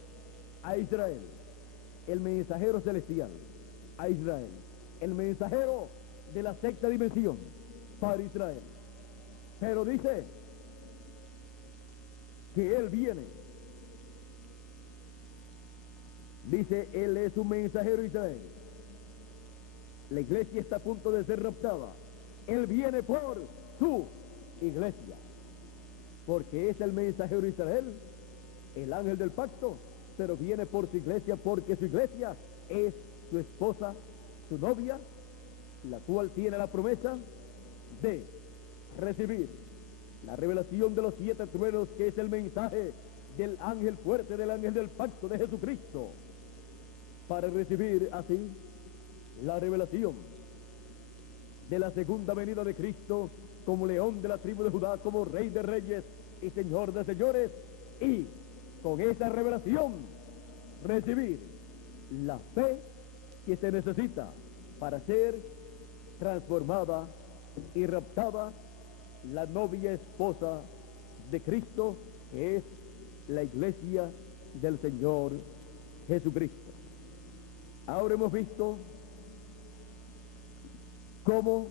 a Israel, el mensajero celestial a Israel, el mensajero de la sexta dimensión para Israel. Pero dice que él viene, dice, él es un mensajero a Israel. La iglesia está a punto de ser raptada. Él viene por su iglesia, porque es el mensajero de Israel, el ángel del pacto, pero viene por su iglesia, porque su iglesia es su esposa, su novia, la cual tiene la promesa de recibir la revelación de los 7 truenos, que es el mensaje del ángel fuerte, del ángel del pacto de Jesucristo, para recibir así la revelación de la segunda venida de Cristo como león de la tribu de Judá, como rey de reyes y señor de señores, y con esa revelación recibir la fe que se necesita para ser transformada y raptada la novia esposa de Cristo, que es la iglesia del Señor Jesucristo. Ahora hemos visto cómo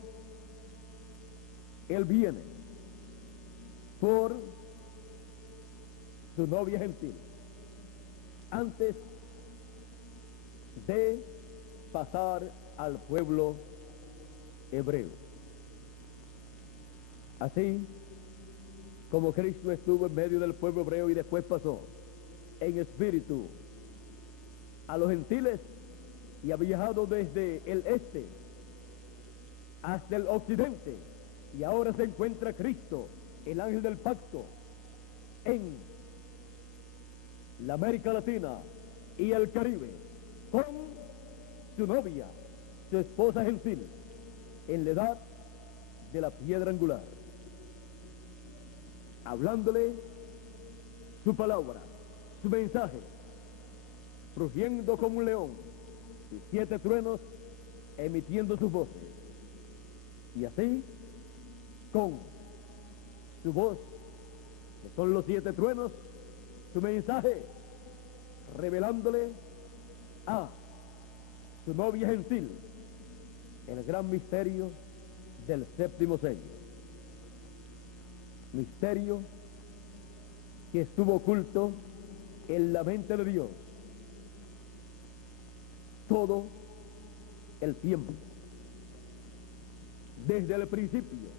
Él viene por su novia gentil antes de pasar al pueblo hebreo. Así como Cristo estuvo en medio del pueblo hebreo y después pasó en espíritu a los gentiles y ha viajado desde el este hasta el occidente, y ahora se encuentra Cristo, el ángel del pacto, en la América Latina y el Caribe, con su novia, su esposa gentil, en la edad de la piedra angular, hablándole su palabra, su mensaje, rugiendo como un león, y 7 truenos emitiendo sus voces. Y así, con su voz, que son los 7 truenos, su mensaje, revelándole a su novia gentil el gran misterio del séptimo sello. Misterio que estuvo oculto en la mente de Dios todo el tiempo. Desde el principio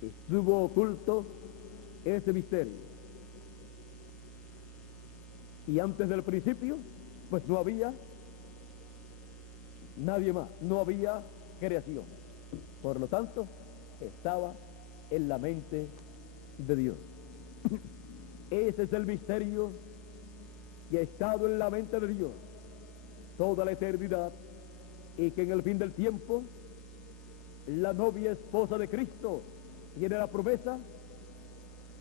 estuvo oculto ese misterio. Y antes del principio, pues no había nadie más, no había creación. Por lo tanto, estaba en la mente de Dios. Ese es el misterio que ha estado en la mente de Dios toda la eternidad, y que en el fin del tiempo la novia esposa de Cristo tiene la promesa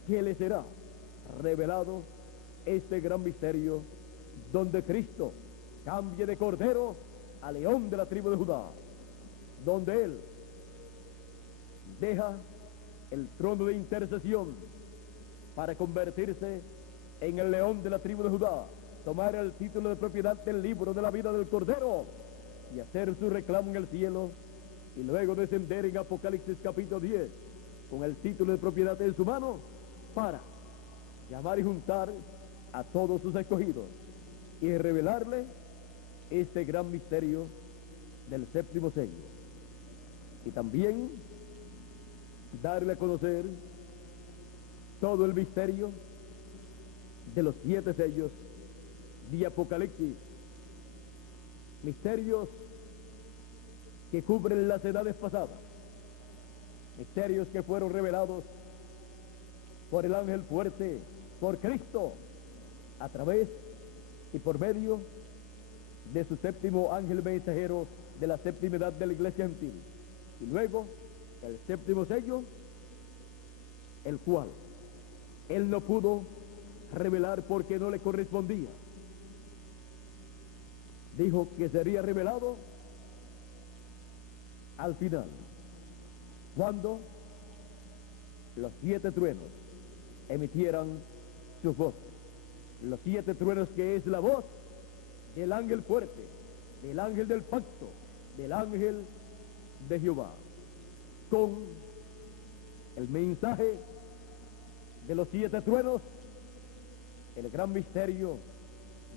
que le será revelado este gran misterio, donde Cristo cambie de cordero a león de la tribu de Judá, donde Él deja el trono de intercesión para convertirse en el león de la tribu de Judá, tomar el título de propiedad del libro de la vida del Cordero y hacer su reclamo en el cielo, y luego descender en Apocalipsis capítulo 10 con el título de propiedad en su mano para llamar y juntar a todos sus escogidos y revelarle este gran misterio del séptimo sello, y también darle a conocer todo el misterio de los 7 sellos de Apocalipsis, misterios que cubren las edades pasadas, misterios que fueron revelados por el ángel fuerte, por Cristo, a través y por medio de su séptimo ángel mensajero de la séptima edad de la iglesia gentil, y luego el séptimo sello, el cual él no pudo revelar porque no le correspondía. Dijo que sería revelado al final, cuando los 7 truenos emitieran sus voces. Los 7 truenos, que es la voz del ángel fuerte, del ángel del pacto, del ángel de Jehová, con el mensaje de los 7 truenos, el gran misterio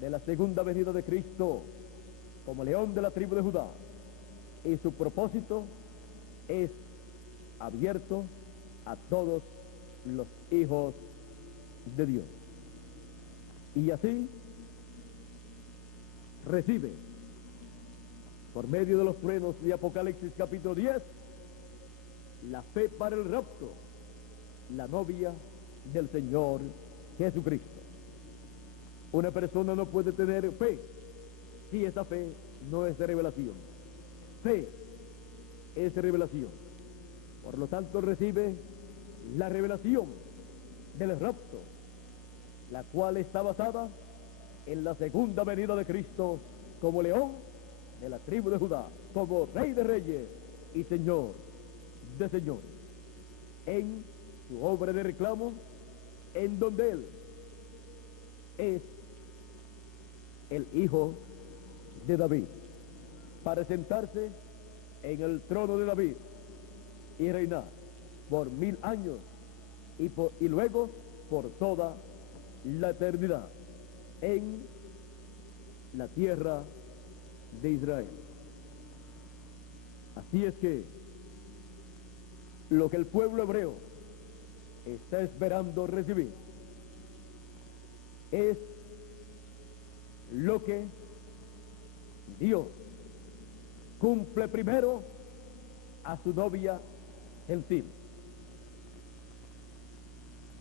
de la segunda venida de Cristo como león de la tribu de Judá, y su propósito es abierto a todos los hijos de Dios. Y así recibe, por medio de los truenos de Apocalipsis capítulo 10, la fe para el rapto, la novia del Señor Jesucristo. Una persona no puede tener fe si esa fe no es de revelación. Fe es revelación. Por lo tanto, recibe la revelación del rapto, la cual está basada en la segunda venida de Cristo como león de la tribu de Judá, como Rey de reyes y Señor de señores, en su obra de reclamo, en donde Él es el Hijo de David, para sentarse en el trono de David y reinar por 1000 años y luego por toda la eternidad en la tierra de Israel. Así es que lo que el pueblo hebreo está esperando recibir es lo que Dios cumple primero a su novia gentil.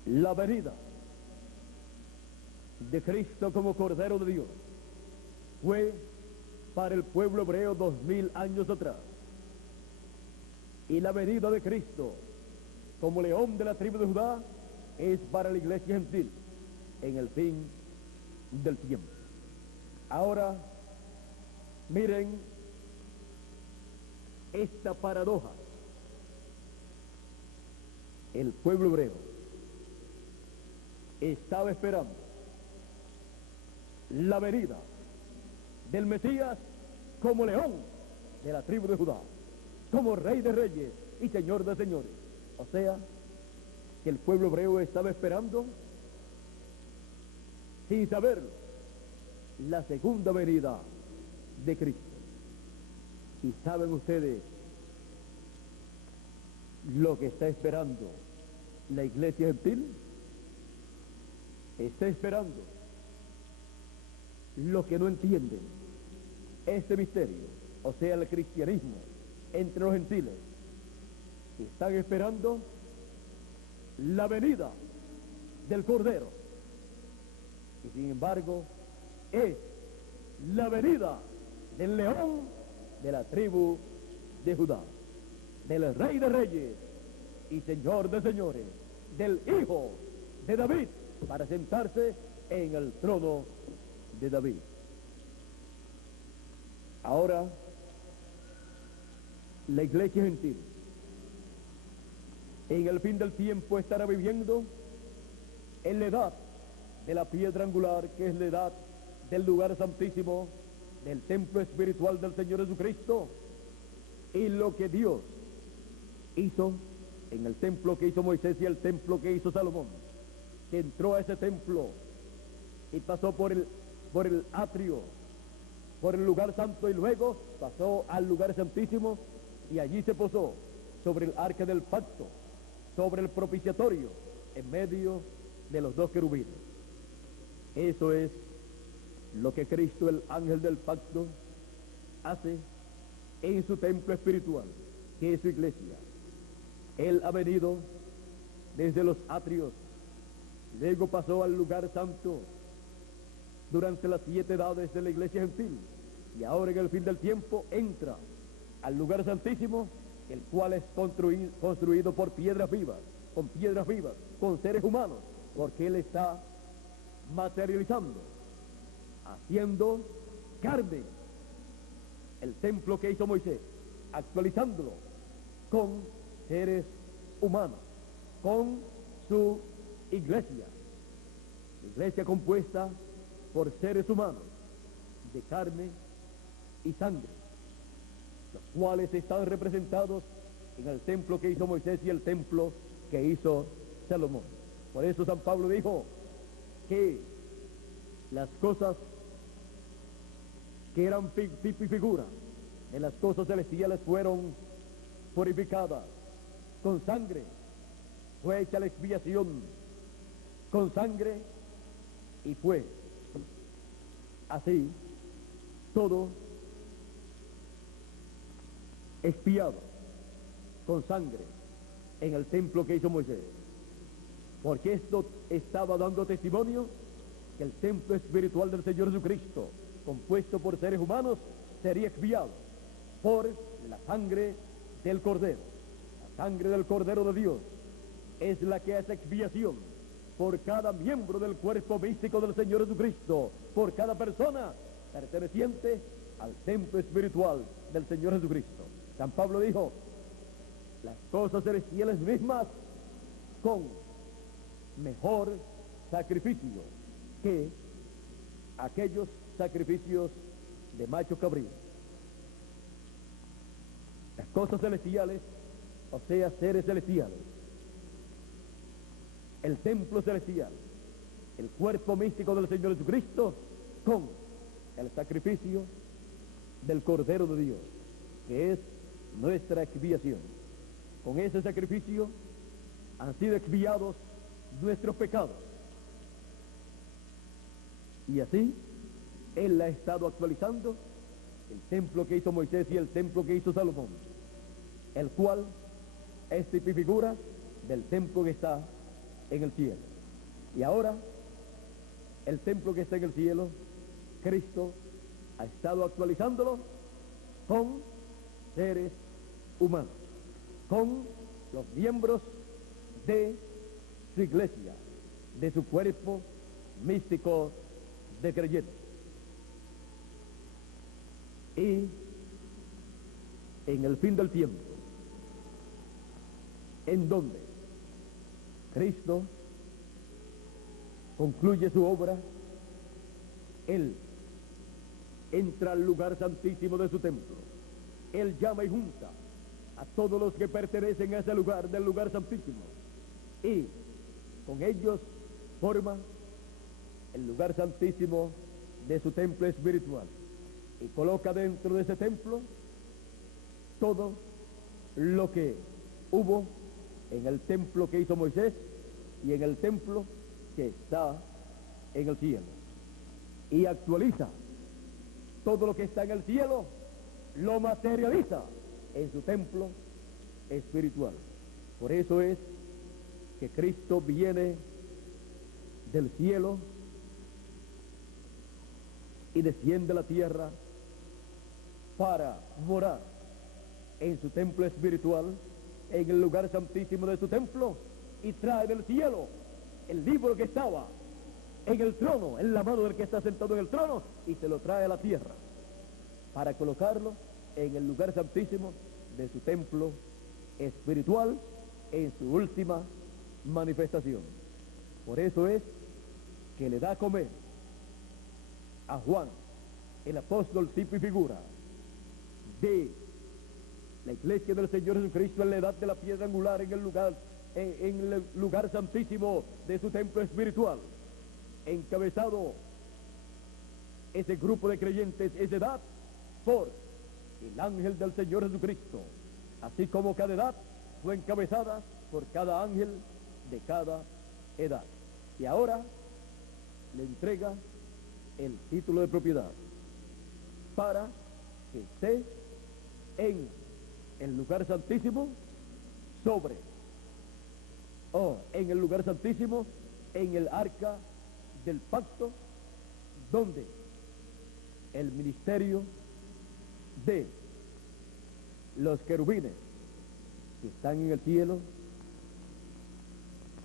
La venida de Cristo como Cordero de Dios fue para el pueblo hebreo 2000 años atrás, y la venida de Cristo como león de la tribu de Judá es para la iglesia gentil en el fin del tiempo. Ahora miren esta paradoja. El pueblo hebreo estaba esperando la venida del Mesías como león de la tribu de Judá, como Rey de reyes y Señor de señores. O sea, que el pueblo hebreo estaba esperando, sin saberlo, la segunda venida de Cristo. ¿Y saben ustedes lo que está esperando la iglesia gentil? Está esperando lo que no entienden este misterio, o sea, el cristianismo entre los gentiles. Están esperando la venida del Cordero, y sin embargo es la venida del león de la tribu de Judá, del Rey de reyes y Señor de señores, del Hijo de David, para sentarse en el trono de David. Ahora, la iglesia gentil en el fin del tiempo estará viviendo en la edad de la piedra angular, que es la edad del lugar santísimo, del templo espiritual del Señor Jesucristo, y lo que Dios hizo en el templo que hizo Moisés y el templo que hizo Salomón, que entró a ese templo y pasó por el atrio, por el lugar santo, y luego pasó al lugar santísimo, y allí se posó sobre el arca del pacto, sobre el propiciatorio, en medio de los dos querubines. Eso es lo que Cristo, el ángel del pacto, hace en su templo espiritual, que es su iglesia. Él ha venido desde los atrios, luego pasó al lugar santo durante las 7 edades de la iglesia gentil, y ahora en el fin del tiempo entra al lugar santísimo, el cual es construido por piedras vivas, con seres humanos, porque Él está materializando, haciendo carne el templo que hizo Moisés, actualizándolo con seres humanos, con su iglesia compuesta por seres humanos de carne y sangre, los cuales están representados en el templo que hizo Moisés y el templo que hizo Salomón. Por eso San Pablo dijo que las cosas que eran tipo y figura de las cosas celestiales fueron purificadas con sangre, fue hecha la expiación con sangre, y fue así todo expiado con sangre en el templo que hizo Moisés. porque esto estaba dando testimonio que el templo espiritual del Señor Jesucristo, compuesto por seres humanos, sería expiado por la sangre del Cordero. La sangre del Cordero de Dios es la que hace expiación por cada miembro del cuerpo místico del Señor Jesucristo, por cada persona perteneciente al templo espiritual del Señor Jesucristo. San Pablo dijo, las cosas celestiales mismas con mejor sacrificio que aquellos sacrificios de macho cabrío. Las cosas celestiales, o sea, seres celestiales, el templo celestial, el cuerpo místico del Señor Jesucristo, con el sacrificio del Cordero de Dios, que es nuestra expiación. Con ese sacrificio han sido expiados nuestros pecados. Y así, Él ha estado actualizando el templo que hizo Moisés y el templo que hizo Salomón, el cual es tipo y figura del templo que está en el cielo. Y ahora, el templo que está en el cielo, Cristo ha estado actualizándolo con seres humanos, con los miembros de su iglesia, de su cuerpo místico de creyentes. Y en el fin del tiempo, en donde Cristo concluye su obra, Él entra al lugar santísimo de su templo. Él llama y junta a todos los que pertenecen a ese lugar, del lugar santísimo, y con ellos forma el lugar santísimo de su templo espiritual, y coloca dentro de ese templo todo lo que hubo en el templo que hizo Moisés y en el templo que está en el cielo, y actualiza todo lo que está en el cielo, lo materializa en su templo espiritual. Por eso es que Cristo viene del cielo y desciende a la tierra para morar en su templo espiritual, en el lugar santísimo de su templo, y trae del cielo el libro que estaba en el trono, en la mano del que está sentado en el trono, y se lo trae a la tierra para colocarlo en el lugar santísimo de su templo espiritual en su última manifestación. Por eso es que le da a comer a Juan, el apóstol tipo y figura de la iglesia del Señor Jesucristo, en la edad de la piedra angular, en el lugar santísimo de su templo espiritual, encabezado ese grupo de creyentes, esa edad, por el ángel del Señor Jesucristo, así como cada edad fue encabezada por cada ángel de cada edad. Y ahora le entrega el título de propiedad para que esté en el lugar santísimo en el lugar santísimo, en el arca del pacto, donde el ministerio de los querubines que están en el cielo,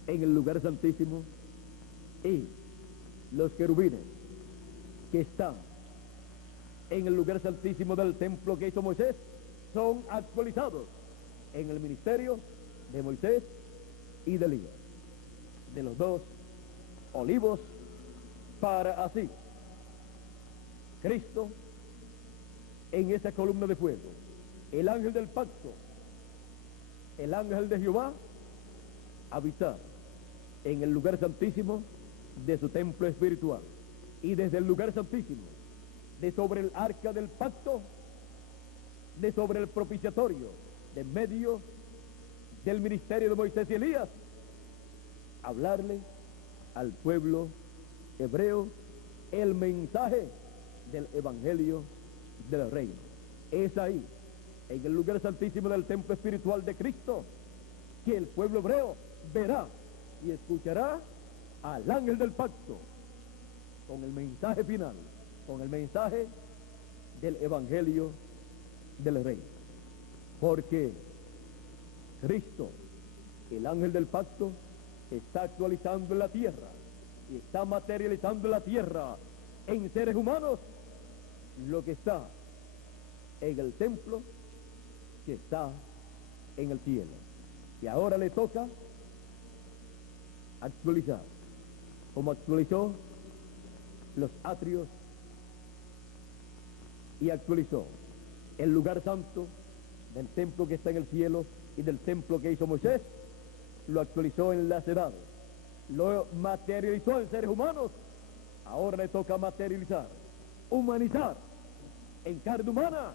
en el lugar santísimo, y los querubines que están en el lugar santísimo del templo que hizo Moisés, son actualizados en el ministerio de Moisés y de Elías, de los dos olivos, para así Cristo en esa columna de fuego, el ángel del pacto, el ángel de Jehová, habitar en el lugar santísimo de su templo espiritual, y desde el lugar santísimo, de sobre el arca del pacto, de sobre el propiciatorio, de medio del ministerio de Moisés y Elías, hablarle al pueblo hebreo el mensaje del evangelio del reino. Es ahí, en el lugar santísimo del templo espiritual de Cristo, que el pueblo hebreo verá y escuchará al ángel del pacto con el mensaje final, con el mensaje del evangelio del rey. Porque Cristo, el ángel del pacto, está actualizando en la tierra y está materializando en la tierra en seres humanos lo que está en el templo que está en el cielo. Y ahora le toca actualizar, como actualizó los atrios y actualizó el lugar santo del templo que está en el cielo y del templo que hizo Moisés, lo actualizó en las edades, lo materializó en seres humanos. Ahora le toca materializar, humanizar en carne humana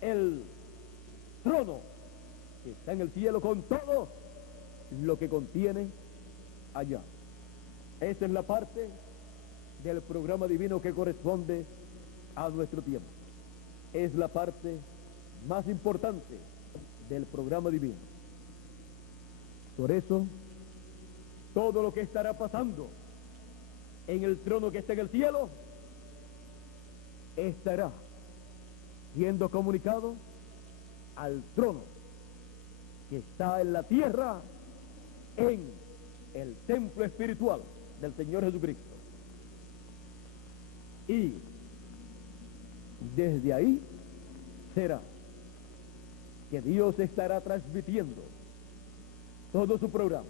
el trono que está en el cielo con todo lo que contiene allá. Esa es la parte del programa divino que corresponde a nuestro tiempo. Es la parte más importante del programa divino. Por eso, todo lo que estará pasando en el trono que está en el cielo estará siendo comunicado al trono que está en la tierra, en el templo espiritual del Señor Jesucristo. Y desde ahí será que Dios estará transmitiendo todo su programa,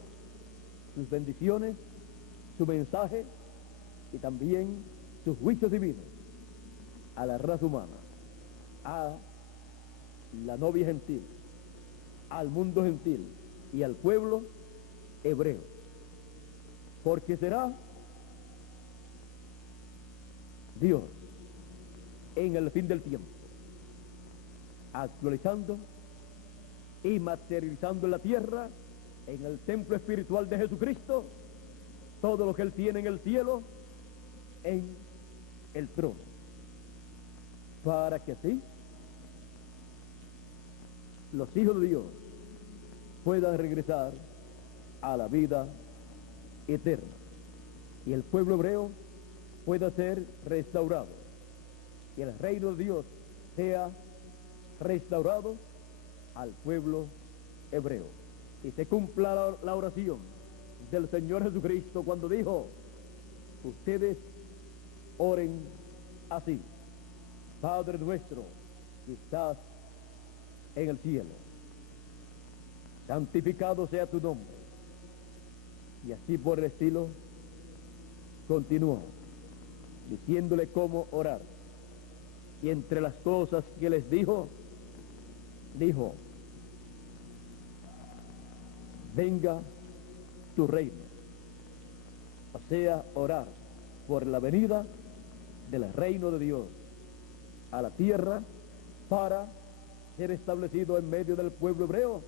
sus bendiciones, su mensaje y también sus juicios divinos a la raza humana, a la novia gentil, al mundo gentil y al pueblo hebreo. Porque será Dios en el fin del tiempo actualizando y materializando en la tierra, en el templo espiritual de Jesucristo, todo lo que Él tiene en el cielo, en el trono, para que así los hijos de Dios puedan regresar a la vida eterna y el pueblo hebreo pueda ser restaurado y el reino de Dios sea restaurado al pueblo hebreo y se cumpla la oración del Señor Jesucristo cuando dijo: ustedes oren así: Padre nuestro que estás en el cielo, santificado sea tu nombre. Y así por el estilo continuó diciéndole cómo orar. Y entre las cosas que les dijo, venga tu reino. O sea, orar por la venida del reino de Dios a la tierra para ser establecido en medio del pueblo hebreo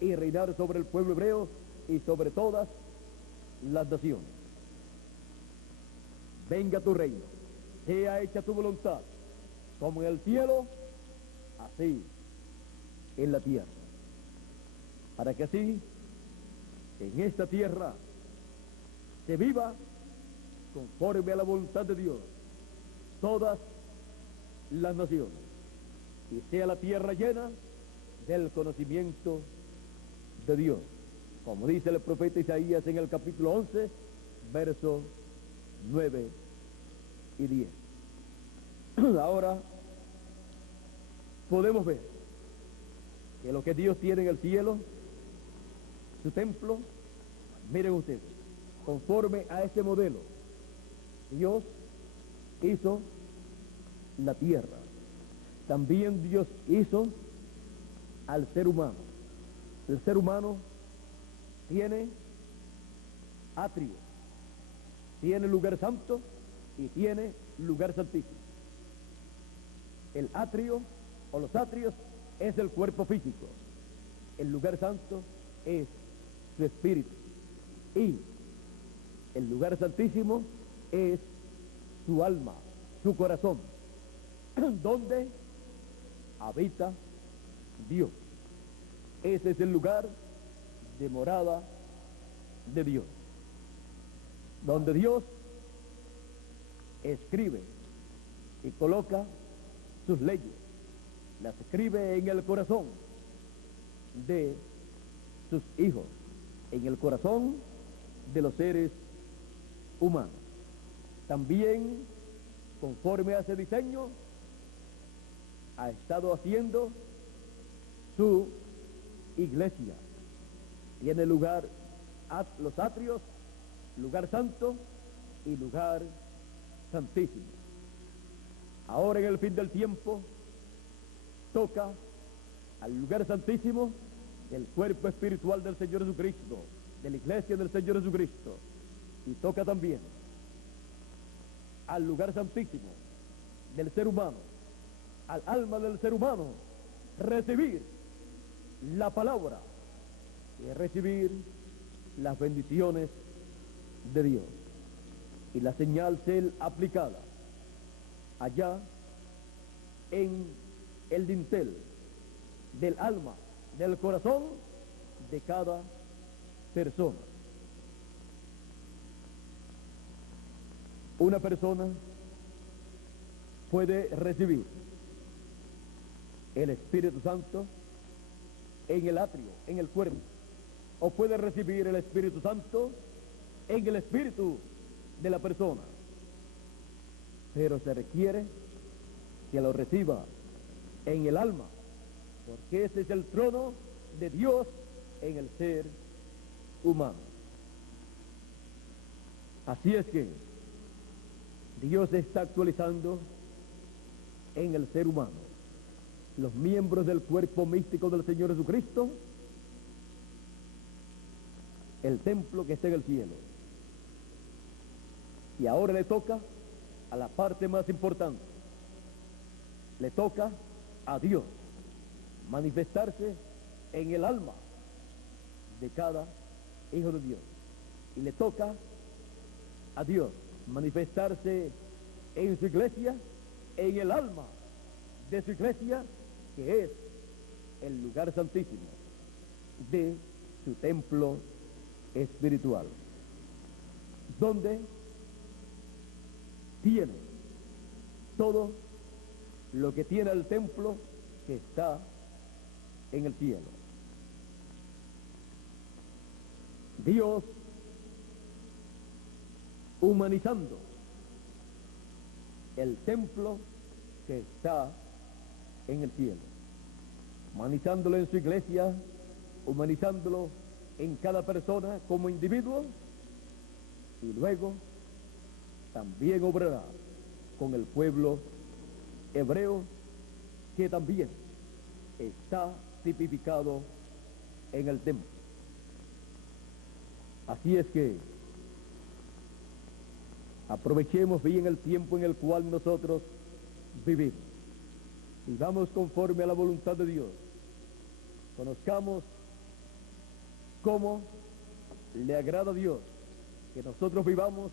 y reinar sobre el pueblo hebreo y sobre todas las naciones. Venga tu reino, sea hecha tu voluntad, como en el cielo, así en la tierra. Para que así, en esta tierra, se viva conforme a la voluntad de Dios, todas las naciones, y sea la tierra llena del conocimiento de Dios, como dice el profeta Isaías en el capítulo 11, versos 9 y 10. Ahora podemos ver que lo que Dios tiene en el cielo, su templo, miren ustedes, conforme a este modelo, Dios hizo la tierra. También Dios hizo al ser humano. El ser humano tiene atrio, tiene lugar santo y tiene lugar santísimo. El atrio o los atrios es el cuerpo físico. El lugar santo es su espíritu. Y el lugar santísimo es su alma, su corazón, donde habita Dios. Ese es el lugar de morada de Dios, donde Dios escribe y coloca sus leyes, las escribe en el corazón de sus hijos, en el corazón de los seres humanos. También, conforme a ese diseño, ha estado haciendo su iglesia. Tiene lugar los atrios, lugar santo y lugar santísimo. Ahora, en el fin del tiempo, toca al lugar santísimo del cuerpo espiritual del Señor Jesucristo, de la iglesia del Señor Jesucristo, y toca también al lugar santísimo del ser humano, al alma del ser humano, recibir la palabra y recibir las bendiciones de Dios. Y la señal ser aplicada allá en el dintel del alma, del corazón de cada persona. Una persona puede recibir el Espíritu Santo en el atrio, en el cuerpo, o puede recibir el Espíritu Santo en el espíritu de la persona, pero se requiere que lo reciba en el alma, porque ese es el trono de Dios en el ser humano. Así es que Dios está actualizando en el ser humano los miembros del cuerpo místico del Señor Jesucristo, el templo que está en el cielo. Y ahora le toca a la parte más importante, le toca a Dios manifestarse en el alma de cada hijo de Dios, y le toca a Dios manifestarse en su iglesia, en el alma de su iglesia, que es el lugar santísimo de su templo espiritual, donde tiene todo lo que tiene el templo que está en el cielo. Dios humanizando el templo que está en el cielo, humanizándolo en su iglesia, humanizándolo en cada persona como individuo, y luego también obrará con el pueblo hebreo, que también está tipificado en el templo. Así es que aprovechemos bien el tiempo en el cual nosotros vivimos, y vamos conforme a la voluntad de Dios. Conozcamos cómo le agrada a Dios que nosotros vivamos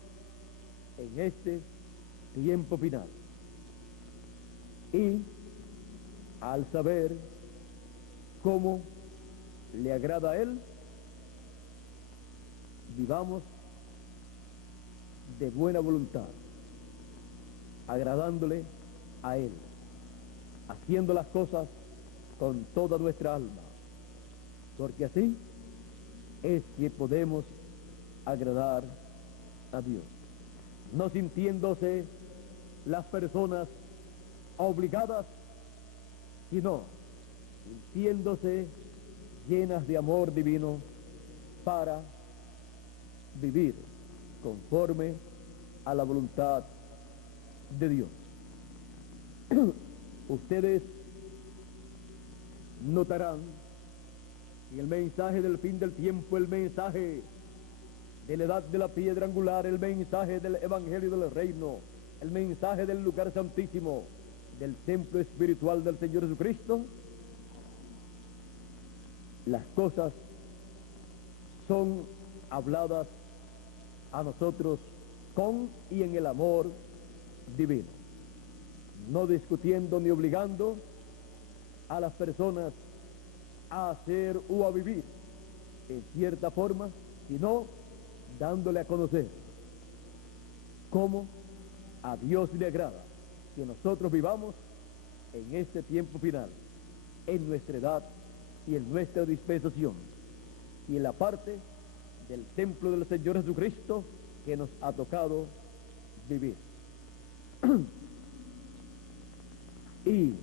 en este tiempo final. Y al saber cómo le agrada a Él, vivamos de buena voluntad, agradándole a Él, haciendo las cosas con toda nuestra alma, porque así es que podemos agradar a Dios, no sintiéndose las personas obligadas, sino sintiéndose llenas de amor divino para vivir conforme a la voluntad de Dios. Ustedes notarán en el mensaje del fin del tiempo, el mensaje de la edad de la piedra angular, el mensaje del evangelio del reino, el mensaje del lugar santísimo, del templo espiritual del Señor Jesucristo, las cosas son habladas a nosotros con y en el amor divino, no discutiendo ni obligando a las personas a hacer o a vivir en cierta forma, sino dándole a conocer cómo a Dios le agrada que nosotros vivamos en este tiempo final, en nuestra edad y en nuestra dispensación, y en la parte del templo del Señor Jesucristo que nos ha tocado vivir. Y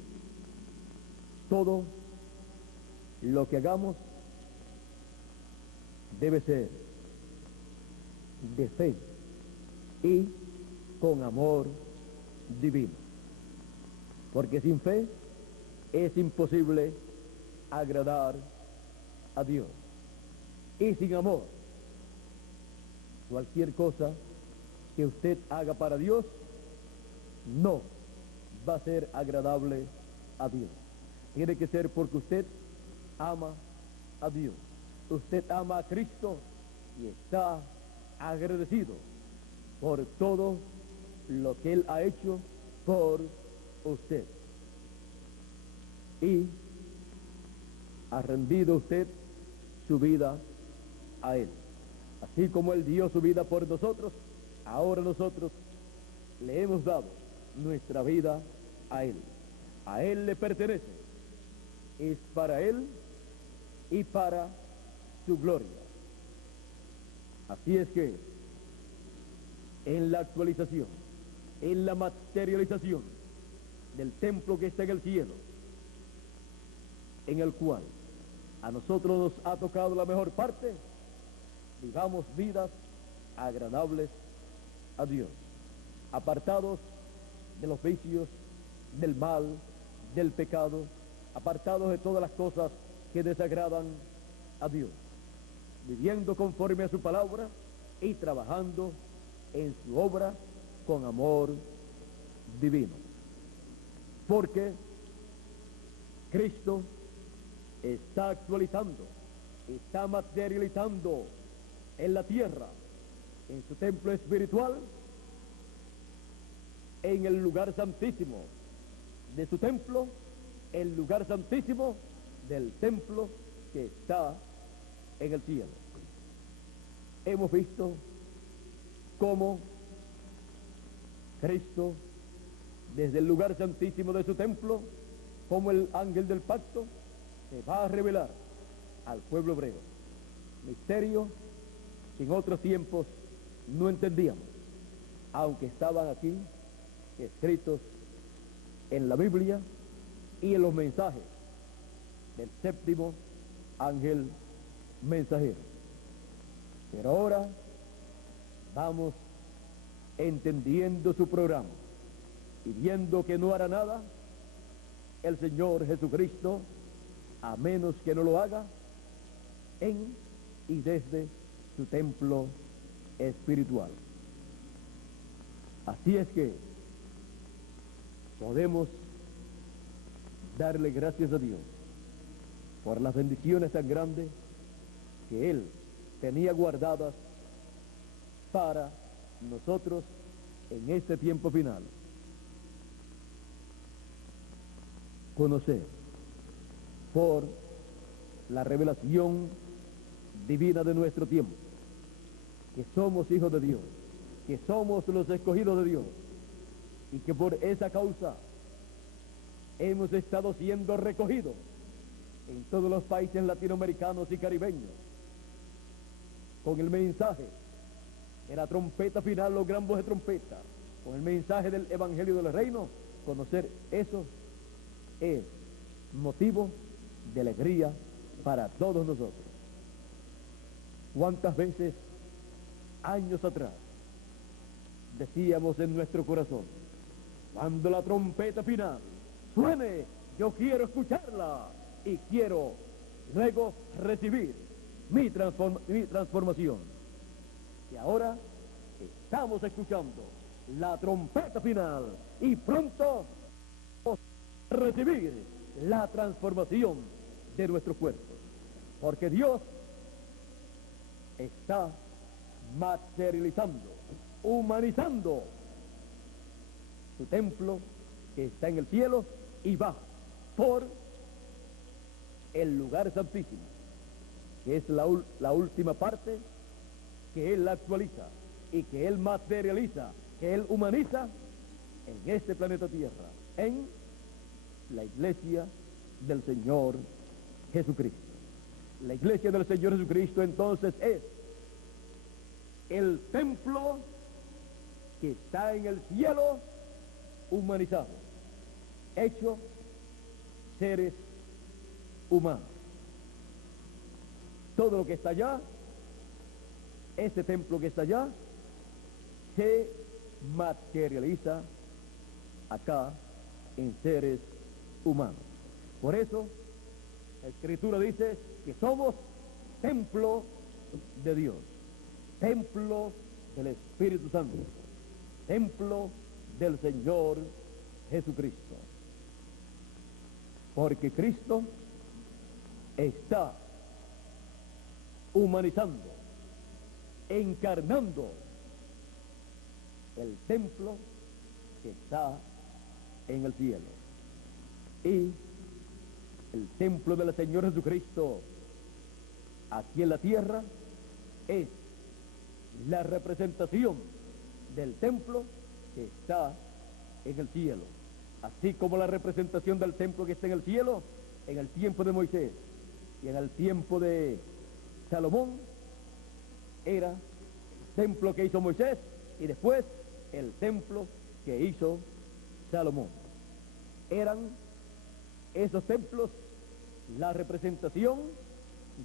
todo lo que hagamos debe ser de fe y con amor divino, porque sin fe es imposible agradar a Dios, y sin amor cualquier cosa que usted haga para Dios no va a ser agradable a Dios. Tiene que ser porque usted ama a Dios, usted ama a Cristo y está agradecido por todo lo que Él ha hecho por usted, y ha rendido usted su vida a Él. Así como Él dio su vida por nosotros, ahora nosotros le hemos dado nuestra vida a Él. A Él le pertenece, es para Él y para su gloria. Así es que en la actualización, en la materialización del templo que está en el cielo, en el cual a nosotros nos ha tocado la mejor parte, vivamos vidas agradables a Dios, apartados de los vicios, del mal, del pecado, apartados de todas las cosas que desagradan a Dios, viviendo conforme a su palabra y trabajando en su obra con amor divino, porque Cristo está actualizando, está materializando en la tierra, en su templo espiritual, en el lugar santísimo de su templo, el lugar santísimo del templo que está en el cielo. Hemos visto cómo Cristo, desde el lugar santísimo de su templo, como el ángel del pacto, se va a revelar al pueblo hebreo. Misterio que en otros tiempos no entendíamos, aunque estaban aquí escritos en la Biblia y en los mensajes del séptimo ángel mensajero. Pero ahora vamos entendiendo su programa y viendo que no hará nada el Señor Jesucristo a menos que no lo haga en y desde su templo espiritual. Así es que podemos darle gracias a Dios por las bendiciones tan grandes que Él tenía guardadas para nosotros en este tiempo final. Conocer por la revelación divina de nuestro tiempo que somos hijos de Dios, que somos los escogidos de Dios, y que por esa causa hemos estado siendo recogidos en todos los países latinoamericanos y caribeños con el mensaje de la trompeta final, los gran voz de trompeta, con el mensaje del Evangelio del Reino. Conocer eso es motivo de alegría para todos nosotros. ¿Cuántas veces, años atrás, decíamos en nuestro corazón, cuando la trompeta final suene, yo quiero escucharla y quiero luego recibir mi transformación? Y ahora estamos escuchando la trompeta final y pronto vamos a recibir la transformación de nuestro cuerpo, porque Dios está materializando, humanizando su templo que está en el cielo y va por el lugar santísimo, que es la última parte que Él actualiza y que Él materializa, que Él humaniza en este planeta Tierra, en la iglesia del Señor Jesucristo. La iglesia del Señor Jesucristo entonces es el templo que está en el cielo humanizado, hecho seres humanos. Todo lo que está allá, este templo que está allá, se materializa acá en seres humanos. Por eso, la Escritura dice que somos templo de Dios, templo del Espíritu Santo, templo del Señor Jesucristo. Porque Cristo está humanizando, encarnando el templo que está en el cielo. Y el templo del Señor Jesucristo aquí en la tierra es la representación del templo que está en el cielo, así como la representación del templo que está en el cielo en el tiempo de Moisés y en el tiempo de Salomón era el templo que hizo Moisés y después el templo que hizo Salomón. Eran esos templos la representación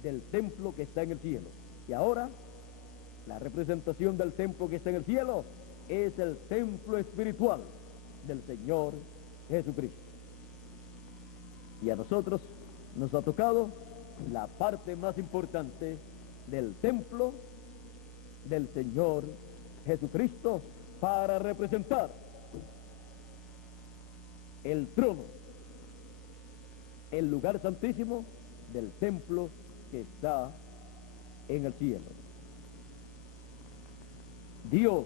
del templo que está en el cielo. Y ahora la representación del templo que está en el cielo es el templo espiritual del Señor Jesucristo. Y a nosotros nos ha tocado la parte más importante del templo del Señor Jesucristo para representar el trono, el lugar santísimo del templo que está en el cielo. Dios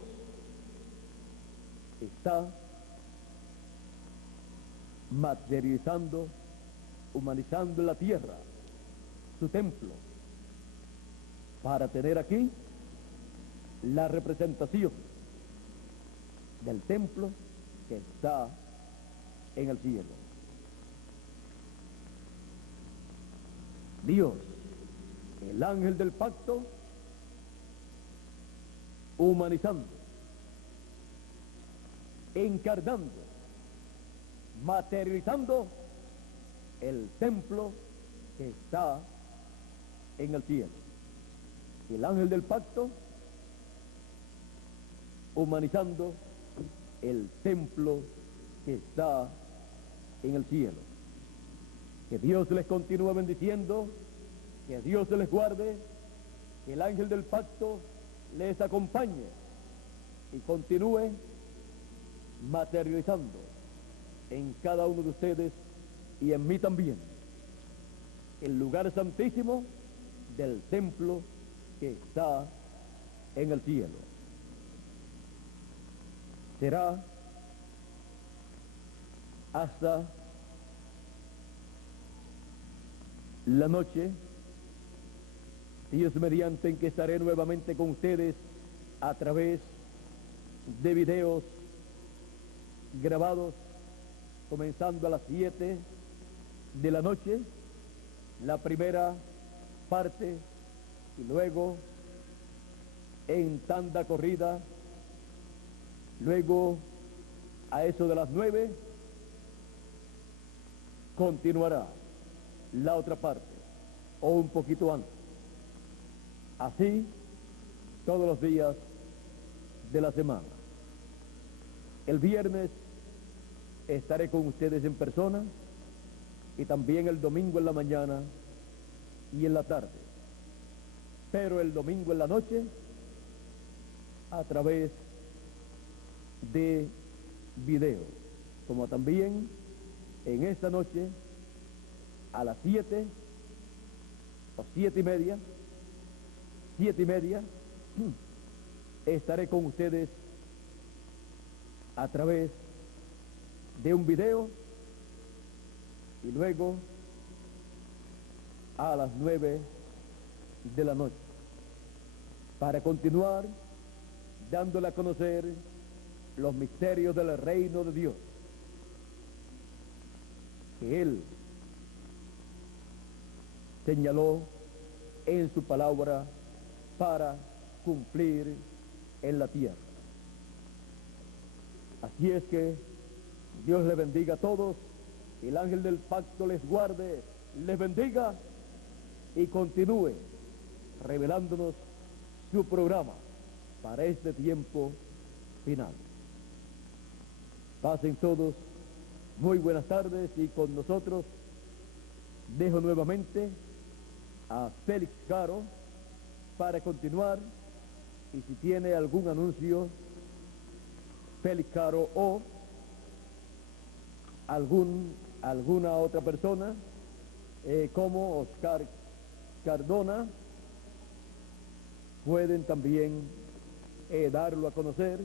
está materializando, humanizando en la tierra su templo para tener aquí la representación del templo que está en el cielo. Dios, el ángel del pacto, humanizando, encarnando, materializando el templo que está en el cielo. El ángel del pacto humanizando el templo que está en el cielo. Que Dios les continúe bendiciendo, que Dios les guarde, que el ángel del pacto les acompañe y continúe materializando en cada uno de ustedes y en mí también el lugar santísimo del templo que está en el cielo. Será hasta la noche, Dios mediante, en que estaré nuevamente con ustedes a través de videos grabados comenzando a las 7 de la noche, la primera parte, y luego en tanda corrida, luego a eso de las 9 continuará la otra parte, o un poquito antes. Así todos los días de la semana. El viernes estaré con ustedes en persona y también el domingo en la mañana y en la tarde. Pero el domingo en la noche a través de video, como también en esta noche a las 7 o 7:30, estaré con ustedes a través de un video y luego a las 9 de la noche. para continuar dándole a conocer los misterios del reino de Dios, que Él señaló en su palabra para cumplir en la tierra. Así es que Dios les bendiga a todos, el ángel del pacto les guarde, les bendiga y continúe revelándonos su programa para este tiempo final. Pasen todos muy buenas tardes, y con nosotros dejo nuevamente a Félix Caro para continuar, y si tiene algún anuncio, Félix Caro o alguna otra persona, como Oscar Cardona, pueden también darlo a conocer,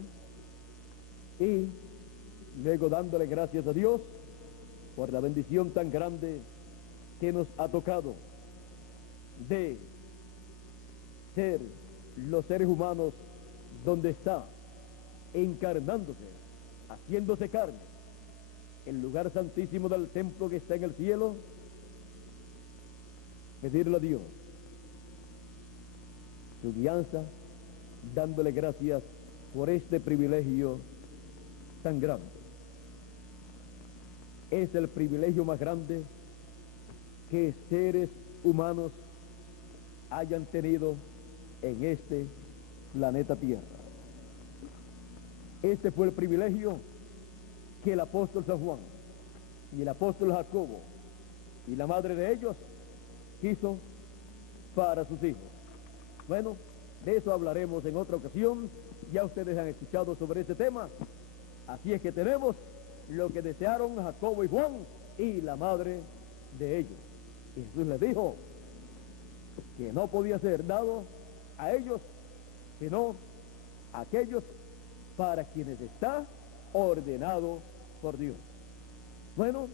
y luego dándole gracias a Dios por la bendición tan grande que nos ha tocado de ser los seres humanos donde está encarnándose, haciéndose carne, el lugar santísimo del templo que está en el cielo. Pedirle a Dios su guianza, dándole gracias por este privilegio tan grande. Es el privilegio más grande que seres humanos hayan tenido en este planeta Tierra. Este fue el privilegio que el apóstol San Juan y el apóstol Jacobo y la madre de ellos quiso para sus hijos. Bueno, de eso hablaremos en otra ocasión. Ya ustedes han escuchado sobre ese tema. Así es que tenemos lo que desearon Jacobo y Juan y la madre de ellos. Y Jesús les dijo que no podía ser dado a ellos, sino a aquellos para quienes está ordenado por Dios. Bueno,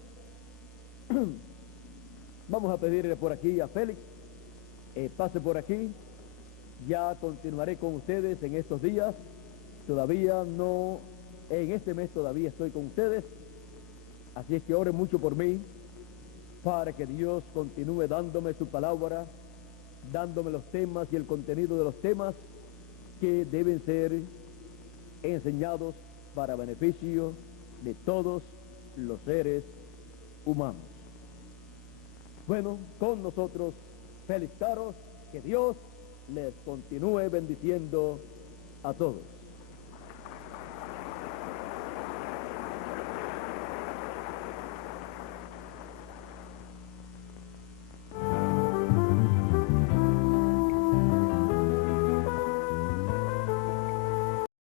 vamos a pedirle por aquí a Félix, pase por aquí. Ya continuaré con ustedes en estos días. Todavía no, en este mes todavía estoy con ustedes. Así es que oren mucho por mí, para que Dios continúe dándome su palabra, dándome los temas y el contenido de los temas que deben ser enseñados para beneficio de todos los seres humanos. Bueno, con nosotros Félix Caro, que Dios les continúe bendiciendo a todos.